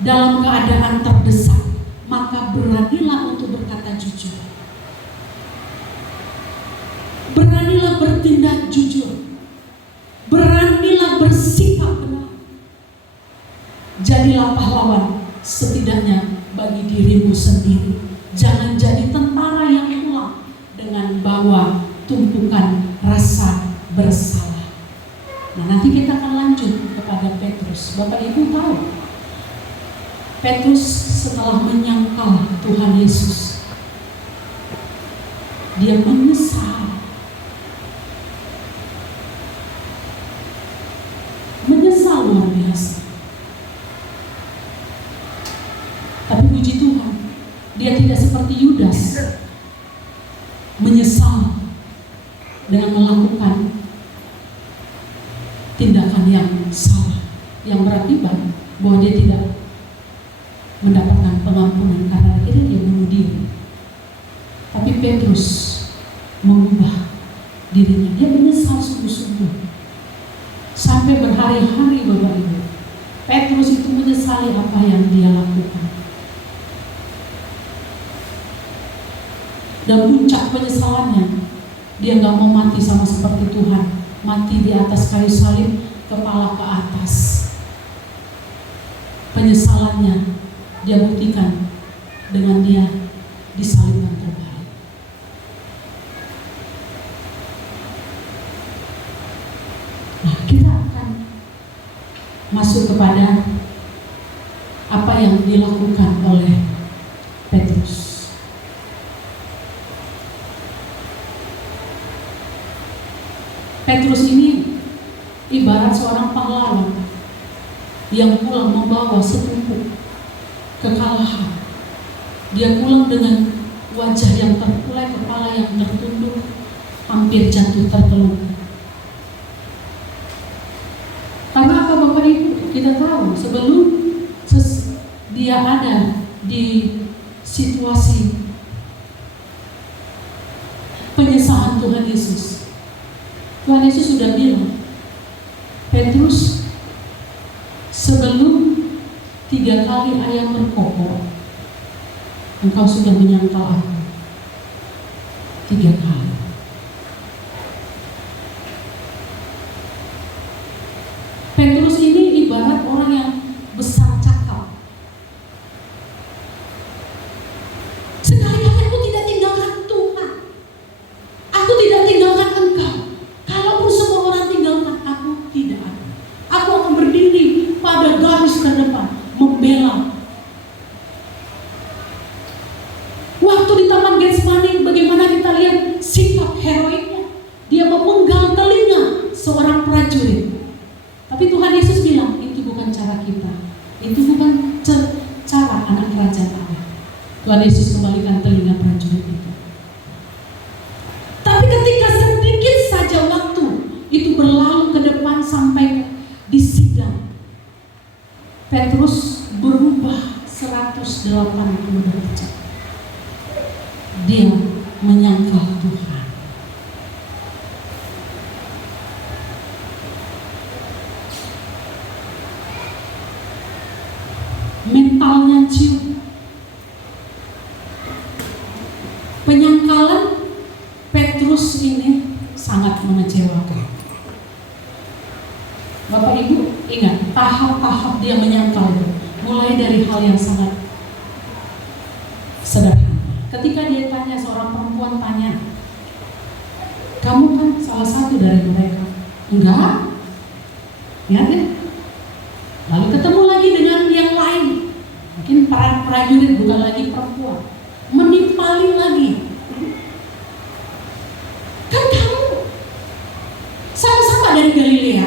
dalam keadaan terdesak, maka beranilah untuk berkata jujur. Beranilah bertindak jujur. Beranilah bersikap benar. Jadilah pahlawan setidaknya bagi dirimu sendiri. Jangan jadi tentara yang pulang dengan bawa tumpukan rasa bersalah. Nah, nanti kita akan lanjut kepada Petrus. Bapak Ibu tahu, Petrus setelah menyangkal Tuhan Yesus, dia menyesal. Menyesal luar biasa. Tapi puji Tuhan, dia tidak seperti Yudas menyesal dengan melakukan tindakan yang salah, yang berakibat bahwa dia tidak mendapatkan pengampunan karena akhirnya dia bunuh diri. Tapi Petrus mengubah dirinya, dia menyesal sungguh-sungguh sampai berhari-hari. Bapak Ibu, Petrus itu menyesali apa yang dia lakukan. Dan puncak penyesalannya, dia gak mau mati sama seperti Tuhan, mati di atas kayu salib kepala ke atas. Penyesalannya dia buktikan dengan dia disalibkan terbalik. Nah, kita akan masuk kepada apa yang dilakukan oleh Petrus. Petrus ini ibarat seorang pahlawan yang pulang membawa setumpuk kekalahan. Dia pulang dengan wajah yang terkulai, kepala yang tertunduk, hampir jatuh tertelung. Karena apa Bapak Ibu? Kita tahu sebelum dia ada di situasi penyesalan Tuhan Yesus, Tuhan Yesus sudah bilang, Petrus, sebelum 3 kali ayam berkokok, engkau sudah menyangkal aku 3 kali. Petrus ini ibarat orang yang besar cakap. Sekali-kali aku tidak tinggalkan Tuhan, aku tidak tinggalkan engkau. Kalaupun semua orang tinggalkan aku, tidak ada. Aku akan berdiri pada garis terdepan membela. Waktu di Taman Getsemani, bagaimana kita lihat sikap heroiknya. Dia memenggal telinga seorang prajurit. Tapi Tuhan Yesus bilang, itu bukan cara kita, itu bukan cara anak kerajaan Allah. Tuhan Yesus kembalikan telinga prajurit itu. Tapi ketika sedikit saja waktu itu berlalu ke depan sampai di sidang, Petrus berubah 180 derajat. Dia menyangkal Tuhan. Mentalnya cium. Penyangkalan Petrus ini sangat mengecewakan. Bapak Ibu ingat tahap-tahap dia menyangkal itu, mulai dari hal yang sangat sederhana. Ketika dia tanya, seorang perempuan tanya, kamu kan salah satu dari mereka? Enggak. Ya kan? Lalu ketemu lagi dengan yang lain, mungkin para prajurit, bukan lagi perempuan, menimpali lagi. Kan kamu sama-sama dari Galilea,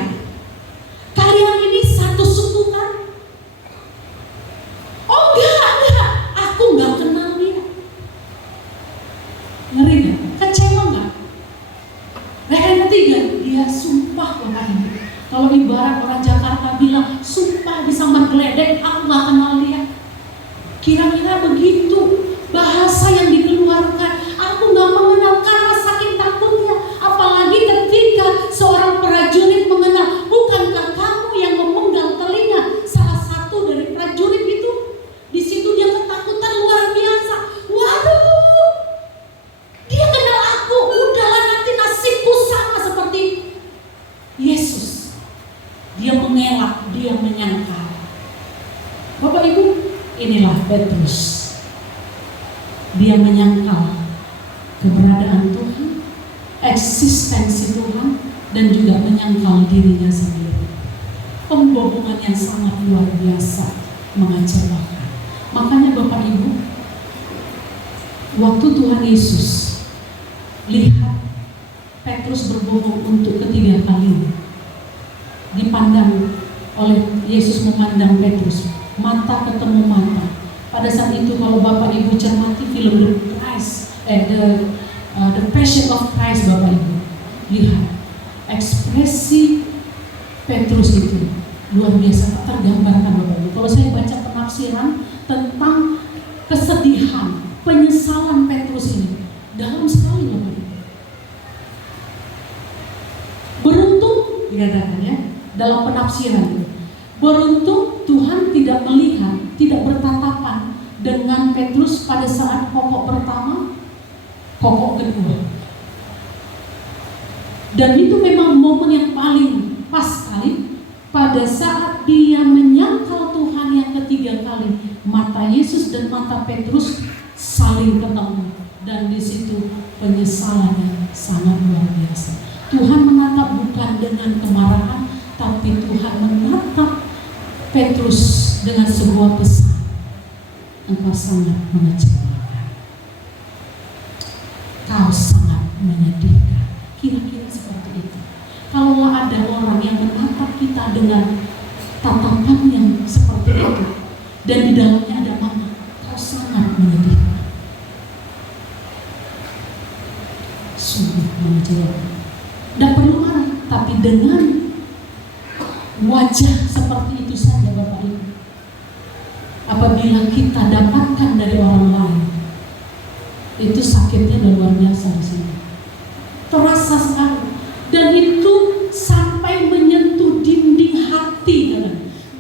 kalian ini satu suku kan? Oh enggak, aku enggak kenal dia. Ngeri gak? Kecewa gak? Nah yang ketiga, dia sumpah kepada geledek, aku gak kenal dia. Kira-kira begitu bahasa yang dikeluarkan. Aku gak mengenal karena saking takutnya. Apalagi ketika seorang prajurit mengenal, bukankah kamu yang memenggal telinga salah satu dari prajurit itu? Di situ dia ketakutan luar biasa. Waduh, dia kenal aku. Udahlah, nanti nasibku sama seperti Yesus. Dia mengelak, dia menyangkal. Bapak Ibu, inilah Petrus. Dia menyangkal keberadaan Tuhan, eksistensi Tuhan, dan juga menyangkal dirinya sendiri. Pembohongan yang sangat luar biasa, mengecewakan. Makanya Bapak Ibu, waktu Tuhan Yesus lihat Petrus berbohong untuk ketiga kalinya, dipandang oleh Yesus, memandang Petrus, mata ketemu mata. Pada saat itu kalau Bapak Ibu cermati film The Passion of Christ, Bapak Ibu lihat ekspresi Petrus itu luar biasa tergambarkan, Bapak Ibu. Kalau saya baca penafsiran tentang kesedihan, penyesalan Petrus ini dalam sekali, Bapak Ibu. Beruntung dikatakan ya dalam penafsiran, beruntung Tuhan tidak melihat, tidak bertatapan dengan Petrus pada saat kokok pertama, kokok kedua. Dan itu memang momen yang paling pas sekali pada saat dia menyangkal Tuhan yang ketiga kali. Mata Yesus dan mata Petrus saling ketemu, dan di situ penyesalannya sangat luar biasa. Tuhan menatap bukan dengan kemarahan, tapi Tuhan menatap Petrus dengan sebuah pesan, engkau sangat mengecewakan, kau sangat menyedihkan. Kira-kira seperti itu. Kalau ada orang yang menatap kita dengan tatapan yang seperti itu, dan di dalamnya ada mana, kau sangat menyedihkan, sungguh mengecewakan. Tidak perlu marah, tapi dengan wajah seperti itu saja, Bapak Ibu. Apabila kita dapatkan dari orang lain, itu sakitnya luar biasa di sini. Terasa sekali, dan itu sampai menyentuh dinding hati,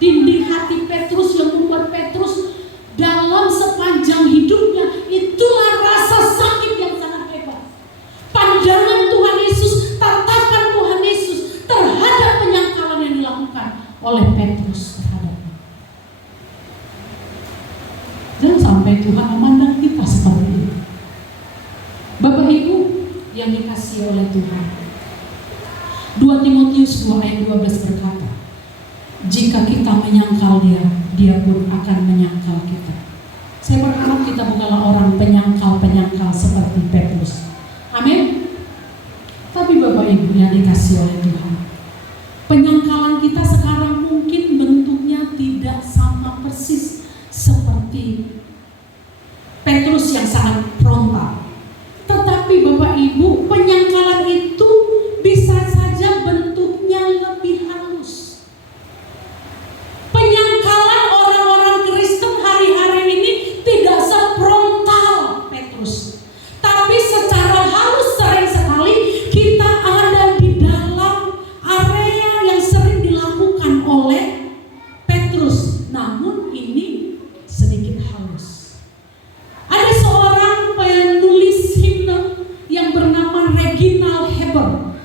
dinding hati Petrus, yang membuat Petrus dalam sepanjang hidupnya itulah rasa sakit yang sangat hebat. Pandangan Tuhan Yesus, tatapan Tuhan Yesus terhadap penyangkalan yang dilakukan oleh Petrus terhadapnya. Jangan sampai Tuhan memandang kita seperti itu. Bapak Ibu yang dikasihi oleh Tuhan, 2 Timotius 2 ayat 12 berkata, jika kita menyangkal dia, dia pun akan menyangkal kita. Saya berharap kita bukanlah orang penyangkal-penyangkal seperti Petrus. Amin. Tapi Bapak Ibu yang dikasihi oleh Tuhan, penyangkalan kita sekarang mungkin bentuknya tidak sama persis seperti Petrus yang sangat frontal. Tetapi Bapak Ibu, penyangkalan itu bisa saja bentuknya lebih halus. Penyangkalan orang-orang Kristen hari-hari ini tidak sefrontal Petrus, tapi secara halus sering sekali kita ada di dalam area yang sering dilakukan oleh Petrus. Namun ini sedikit halus. Ada seorang penulis himne yang bernama Reginald Heber,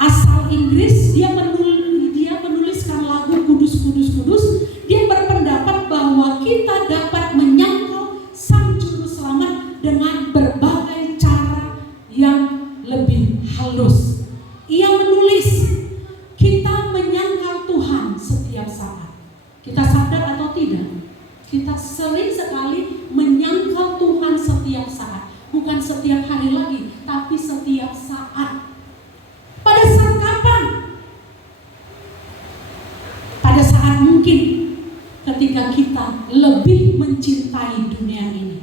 asal Inggris. Dia menuliskan lagu Kudus, Kudus, Kudus. Dia berpendapat bahwa kita dapat menyangkal Sang Juru Selamat dengan berbagai cara yang lebih halus. Ia menulis, kita menyangkal Tuhan setiap saat. Kita sadar atau tidak, kita sering sekali menyangkal Tuhan setiap saat. Bukan setiap hari lagi, tapi setiap saat. Pada saat kapan? Pada saat mungkin ketika kita lebih mencintai dunia ini.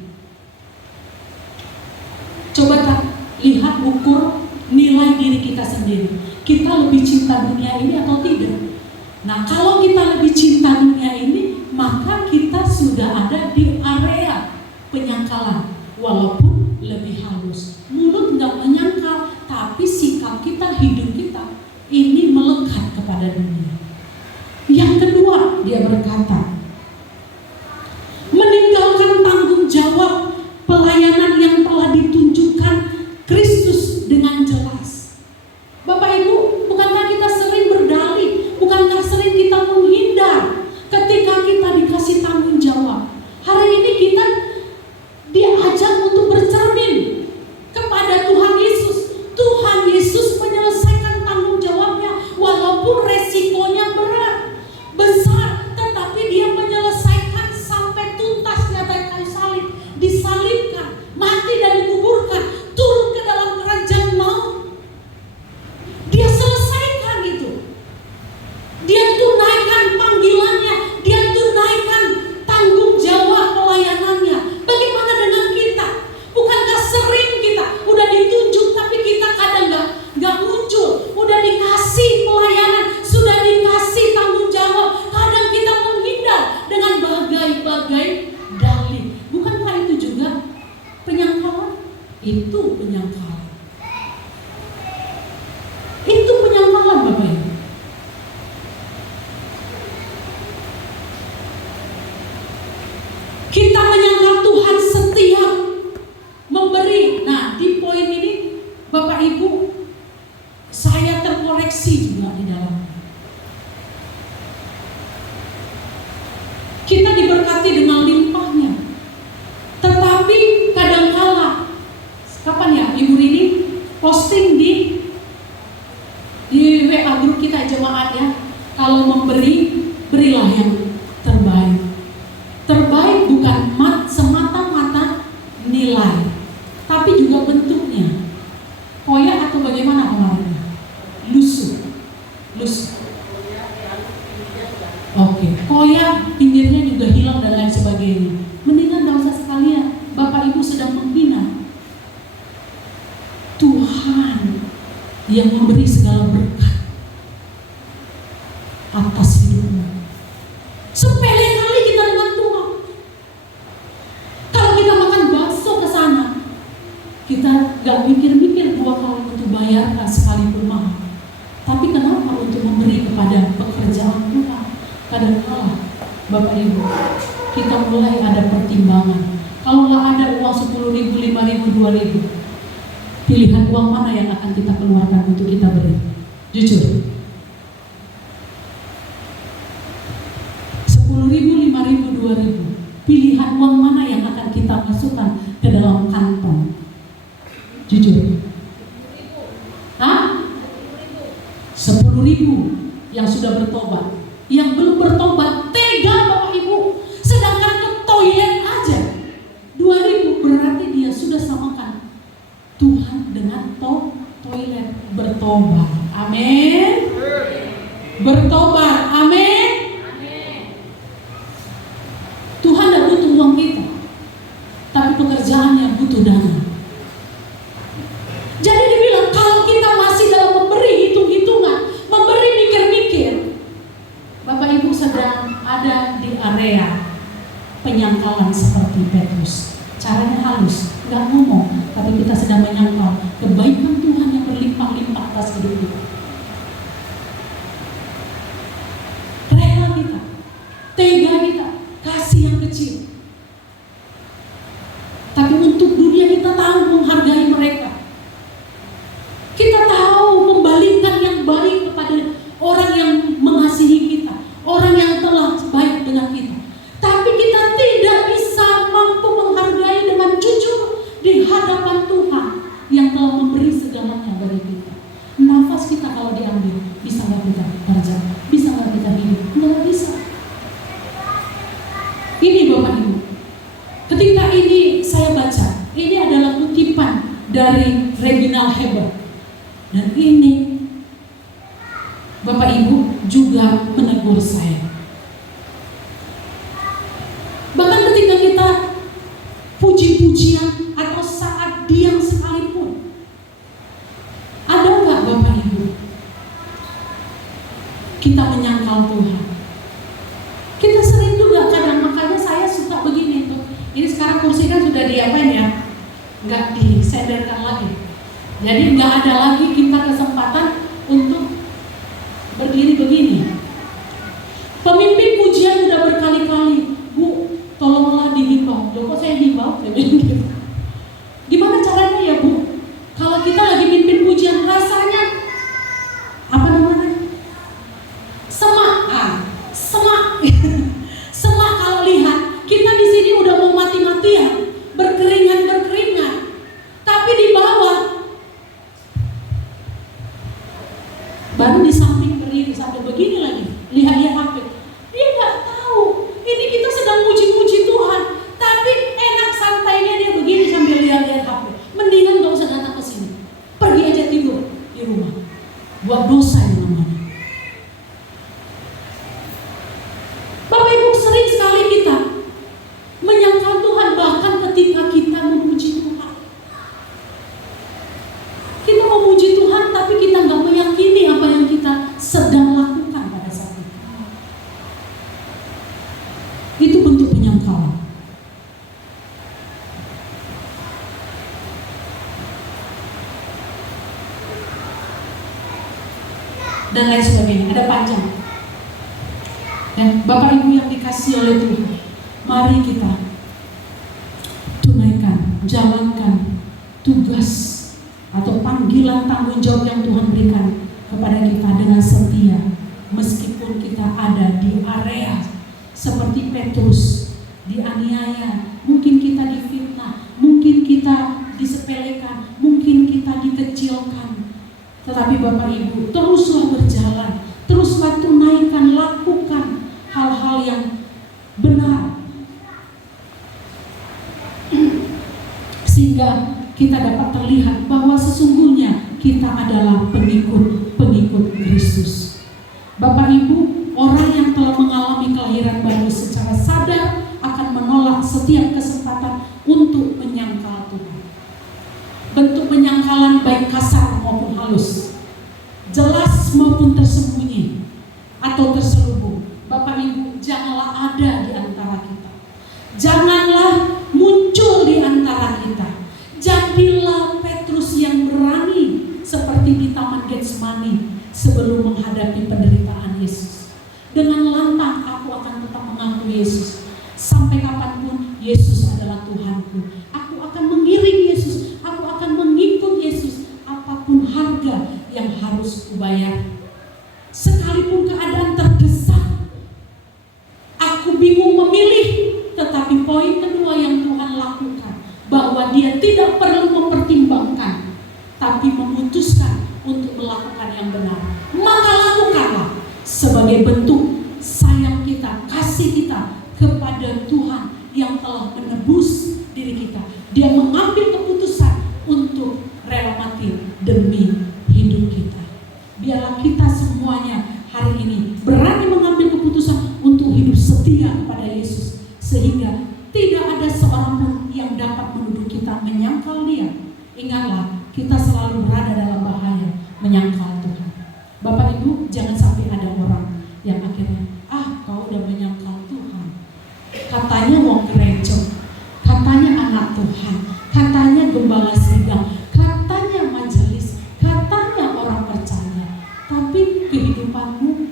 Coba lihat, ukur, nilai diri kita sendiri. Kita lebih cinta dunia ini atau tidak? Nah, kalau kita lebih cinta dunia ini, maka kita sudah ada di area penyangkalan. Walaupun lebih halus, mulut nggak menyangkal, tapi sikap kita, hidup kita ini melekat kepada dunia. Yang kedua, dia berkata, meninggalkan tanggung jawab pelayanan yang telah ditunjukkan Kristus dengan jelas. Bapak Ibu, bukankah kita sering berdalih, bukankah sering kita menghindar ketika kita dikasih tanggung jawab? Hari ini kita diajak untuk bercermin kepada Tuhan Yesus. Tuhan Yesus menyelesaikan tanggung jawabnya, walaupun resikonya berat, besar, tetapi dia menyelesaikan sampai tuntas di atas kayu salib, disalibkan, mati dan dikuburkan, turun ke dalam kerajaan maut. Dia selesaikan itu. Dia tunaikan panggilannya, dia tunaikan tanggung jawab pelayanannya. Bagaimana dengan kita? Bukankah sering kita udah ditunjuk tapi kita kadang nggak muncul, udah dikasih pelayanan, sudah dikasih tanggung jawab, kadang kita menghindar dengan bagai-bagai dalih. Bukankah itu juga penyangkalan? Itu penyangkalan. Itu penyangkalan, Bapak Ibu. Kita menyangkal Tuhan setiap memberi. Nah, di poin ini Bapak Ibu, saya terkoreksi juga di dalam. Kita diberkati dengan limpahnya. Tetapi kadangkala, kapan ya Ibu Rini posting di WA grup kita jemaat ya, kalau memberi, berilah yang terbaik. Terbaik bukan semata-mata nilai, tapi juga bentuknya. Koyak atau bagaimana kemarin? Lusuh. Oke, koyak, pinggirnya juga hilang dan lain sebagainya. Mendingan gak usah sekalian. Bapak Ibu sedang membina Tuhan yang memberi segala berkat atas hidupmu. Sepele kali kita dengan Tuhan. Kalau kita makan bakso ke sana, kita gak mikir-mikir 2 kali untuk bayarkan sekalipun mahal. Tapi kenapa untuk memberi kepada pekerjaan Tuhan? Kadang-kala Bapak Ibu, kita mulai ada pertimbangan. Kalau nggak ada uang 10.000, 5.000, 2.000, pilihan uang mana yang akan kita keluarkan untuk kita beri? Jujur. 10.000, 5.000, 2.000, pilihan uang mana yang akan kita masukkan ke dalam kantong? Jujur. Hah? 10.000 yang sudah bertobat. Yang belum bertobat tega Bapak Ibu, sedangkan ke toilet aja 2.000, berarti dia sudah samakan Tuhan dengan toilet. Bertobat, amin. Bertobat, amin. Tuhan tidak butuh uang kita, tapi pekerjaannya butuh dana. Jadi dibilang kalau kita masih dalam memberi hitung-hitungan, memberi mikir-mikir, Bapak Ibu sedang ada di area penyangkalan seperti Petrus. Caranya halus, nggak ngomong, tapi kita sedang menyangkal kebaikan Tuhan yang berlimpah-limpah atas hidup kita. Rela kita, tega kita, kasih yang kecil. Tapi untuk dunia kita tahu menghargai mereka. Kita tahu membalikan yang baik kepada orang yang mengasihi kita, orang yang telah baik dengan kita. Tapi kita tidak bisa mampu menghargai dengan jujur di hadapan Tuhan yang telah memberi segalanya bagi kita. Nafas kita kalau diambil, bisa nggak kita kerja? Bisa nggak kita hidup? Nggak bisa. Ini Bapak Ibu, ketika ini saya baca, ini adalah kutipan dari Reginald Heber. Dan ini Bapak Ibu juga menegur saya. Bahkan ketika kita puji-pujian atau saat diam sekalipun, ada nggak Bapak Ibu kita menyangkal Tuhan? Kita sering juga kadang udah diapain ya? Nggak disenderkan lagi. Jadi nggak ada lagi kita kesempatan untuk berdiri begini. Pemimpin pujian udah berkali-kali, Bu, tolonglah dihimbau. Loh, kok saya himbau? Gitu. Gimana caranya ya, Bu? Kalau kita lagi mimpin pujian, rasanya apa namanya? Semak, semak. Semak kalau lihat kita di sini udah mau mati-matian, berkeringat, tapi di bawah baru di samping berdiri sampai begini lagi, lihat HP. Dia nggak tahu ini kita sedang muji-muji Tuhan, tapi enak santainya dia begini sambil lihat HP. Mendingan nggak usah datang ke sini, pergi aja tidur di rumah, buat dosa yang namanya. Bapak Ibu, sering sekali kita menyangkal Tuhan bahkan ketika kita memuji Tuhan. Kita memuji Tuhan tapi kita nggak meyakini apa yang kita sedang lakukan pada saat itu. Itu bentuk penyangkalan. Dan lain sebagainya, ada panjang. Dan Bapak Ibu yang dikasihi oleh Tuhan, mari kita tunaikan, jalankan tugas atau panggilan tanggung jawab yang Tuhan berikan kepada kita dengan setia, meskipun kita ada di area seperti Petrus, dianiaya, mungkin kita difitnah, mungkin kita disepelekan, mungkin kita dikecilkan. Tetapi Bapak Ibu, teruslah berjalan, teruslah tunaikan, lakukan hal-hal yang benar, sehingga kita dapat terlihat bahwa sesungguhnya kita adalah pengikut Kristus. Bapak Ibu, orang yang telah mengalami kelahiran baru secara sadar akan menolak setiap kesempatan untuk menyangkal Tuhan. Bentuk penyangkalan baik kasar maupun halus, jelas maupun tersembunyi atau terselubung. Bapak Ibu, janganlah ada di antara kita. Janganlah muncul di antara kita. Jadilah Petrus yang berani seperti di Taman Getsemani sebelum menghadapi penderitaan Yesus. Dengan lantang aku akan tetap mengaku Yesus. Sampai kapanpun Yesus adalah Tuhanku. Aku akan mengiring Yesus. Aku akan mengikut Yesus. Apapun harga yang harus kubayar. Sekalipun keadaan terdesak, aku bingung memilih. Tetapi poin kedua yang Tuhan lakukan, bahwa dia tidak perlu mempertimbangkan, tapi memutuskan untuk melakukan yang benar. Maka lakukanlah sebagai bentuk sayang kita, kasih kita kepada Tuhan yang telah menebus diri kita. Dia mengambil keputusan untuk rela mati demi hidup kita. Biarlah kita semuanya hari ini berani mengambil keputusan untuk hidup setia kepada Yesus, sehingga tidak ada seorang pun yang dapat menuduh kita menyangkal Dia. Ingatlah, kita selalu berada dalam bahaya menyangkal Tuhan. Bapak Ibu, jangan sampai ada orang yang akhirnya, kau udah menyangkal Tuhan. Katanya mau gereja, katanya anak Tuhan, katanya gembala sidang, katanya majelis, katanya orang percaya. Tapi kehidupanmu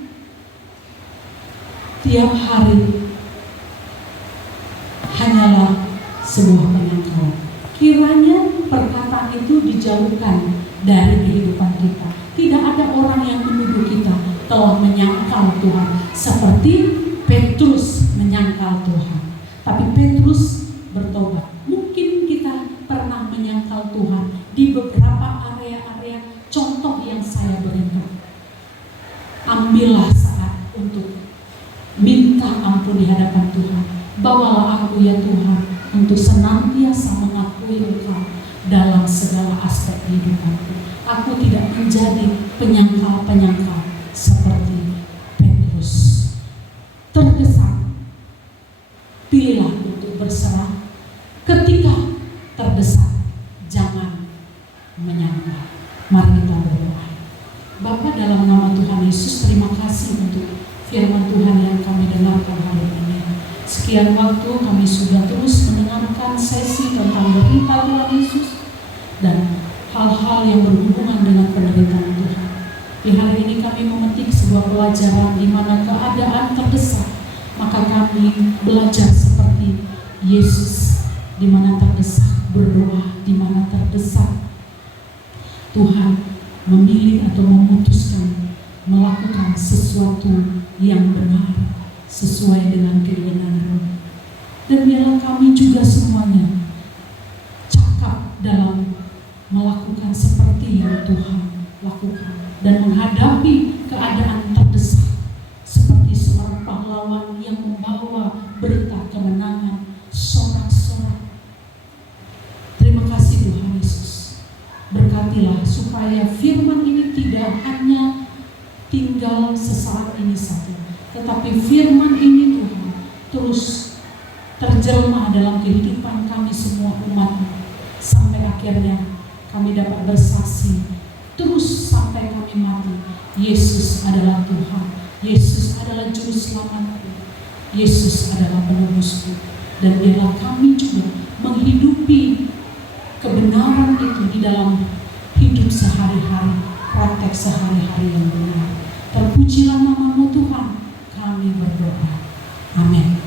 tiap hari hanyalah sebuah penyangkalan. Kiranya perkataan itu dijauhkan dari kehidupan kita. Tidak ada orang yang menuduh kita telah menyangkal Tuhan seperti Petrus menyangkal Tuhan. Tapi Petrus bertobat. Mungkin kita pernah menyangkal Tuhan di beberapa area-area contoh yang saya berikan. Ambillah saat untuk minta ampun di hadapan Tuhan. Bawalah aku ya Tuhan untuk senantiasa mengakui Engkau dalam segala aspek kehidupanku. Aku tidak menjadi penyangkal-penyangkal seperti Petrus. Terdesak, pilihlah untuk berserah. Ketika terdesak, jangan menyangkal. Mari kita berdoa. Bapa, dalam nama Tuhan Yesus, terima kasih untuk firman Tuhan yang kami dengarkan hari ini. Sekian waktu kami sudah terus mendengarkan sesi tentang derita Tuhan Yesus dan hal-hal yang berhubungan dengan penderitaan Tuhan. Di hari ini kami memetik sebuah pelajaran di mana keadaan terdesak, maka kami belajar seperti Yesus, di mana terdesak berdoa, di mana terdesak Tuhan memilih atau memutuskan melakukan sesuatu yang benar sesuai dengan keinginan Roh. Dan biarlah kami juga semuanya cakap dalam melakukan seperti yang Tuhan lakukan dan menghadapi keadaan terdesak seperti seorang pahlawan yang membawa berita kemenangan sorak-sorak. Terima kasih Tuhan Yesus. Berkatilah supaya firman ini tidak hanya tinggal sesaat ini saja, tetapi firman ini Tuhan terus terjelma dalam kehidupan kami semua umat, sampai akhirnya kami dapat bersaksi terus sampai kami mati. Yesus adalah Tuhan, Yesus adalah Juru Selamatku, Yesus adalah penebusku. Dan biarlah kami juga menghidupi kebenaran itu di dalam hidup sehari-hari, praktek sehari-hari yang benar. Terpujilah nama-Mu Tuhan, kami berdoa. Amin.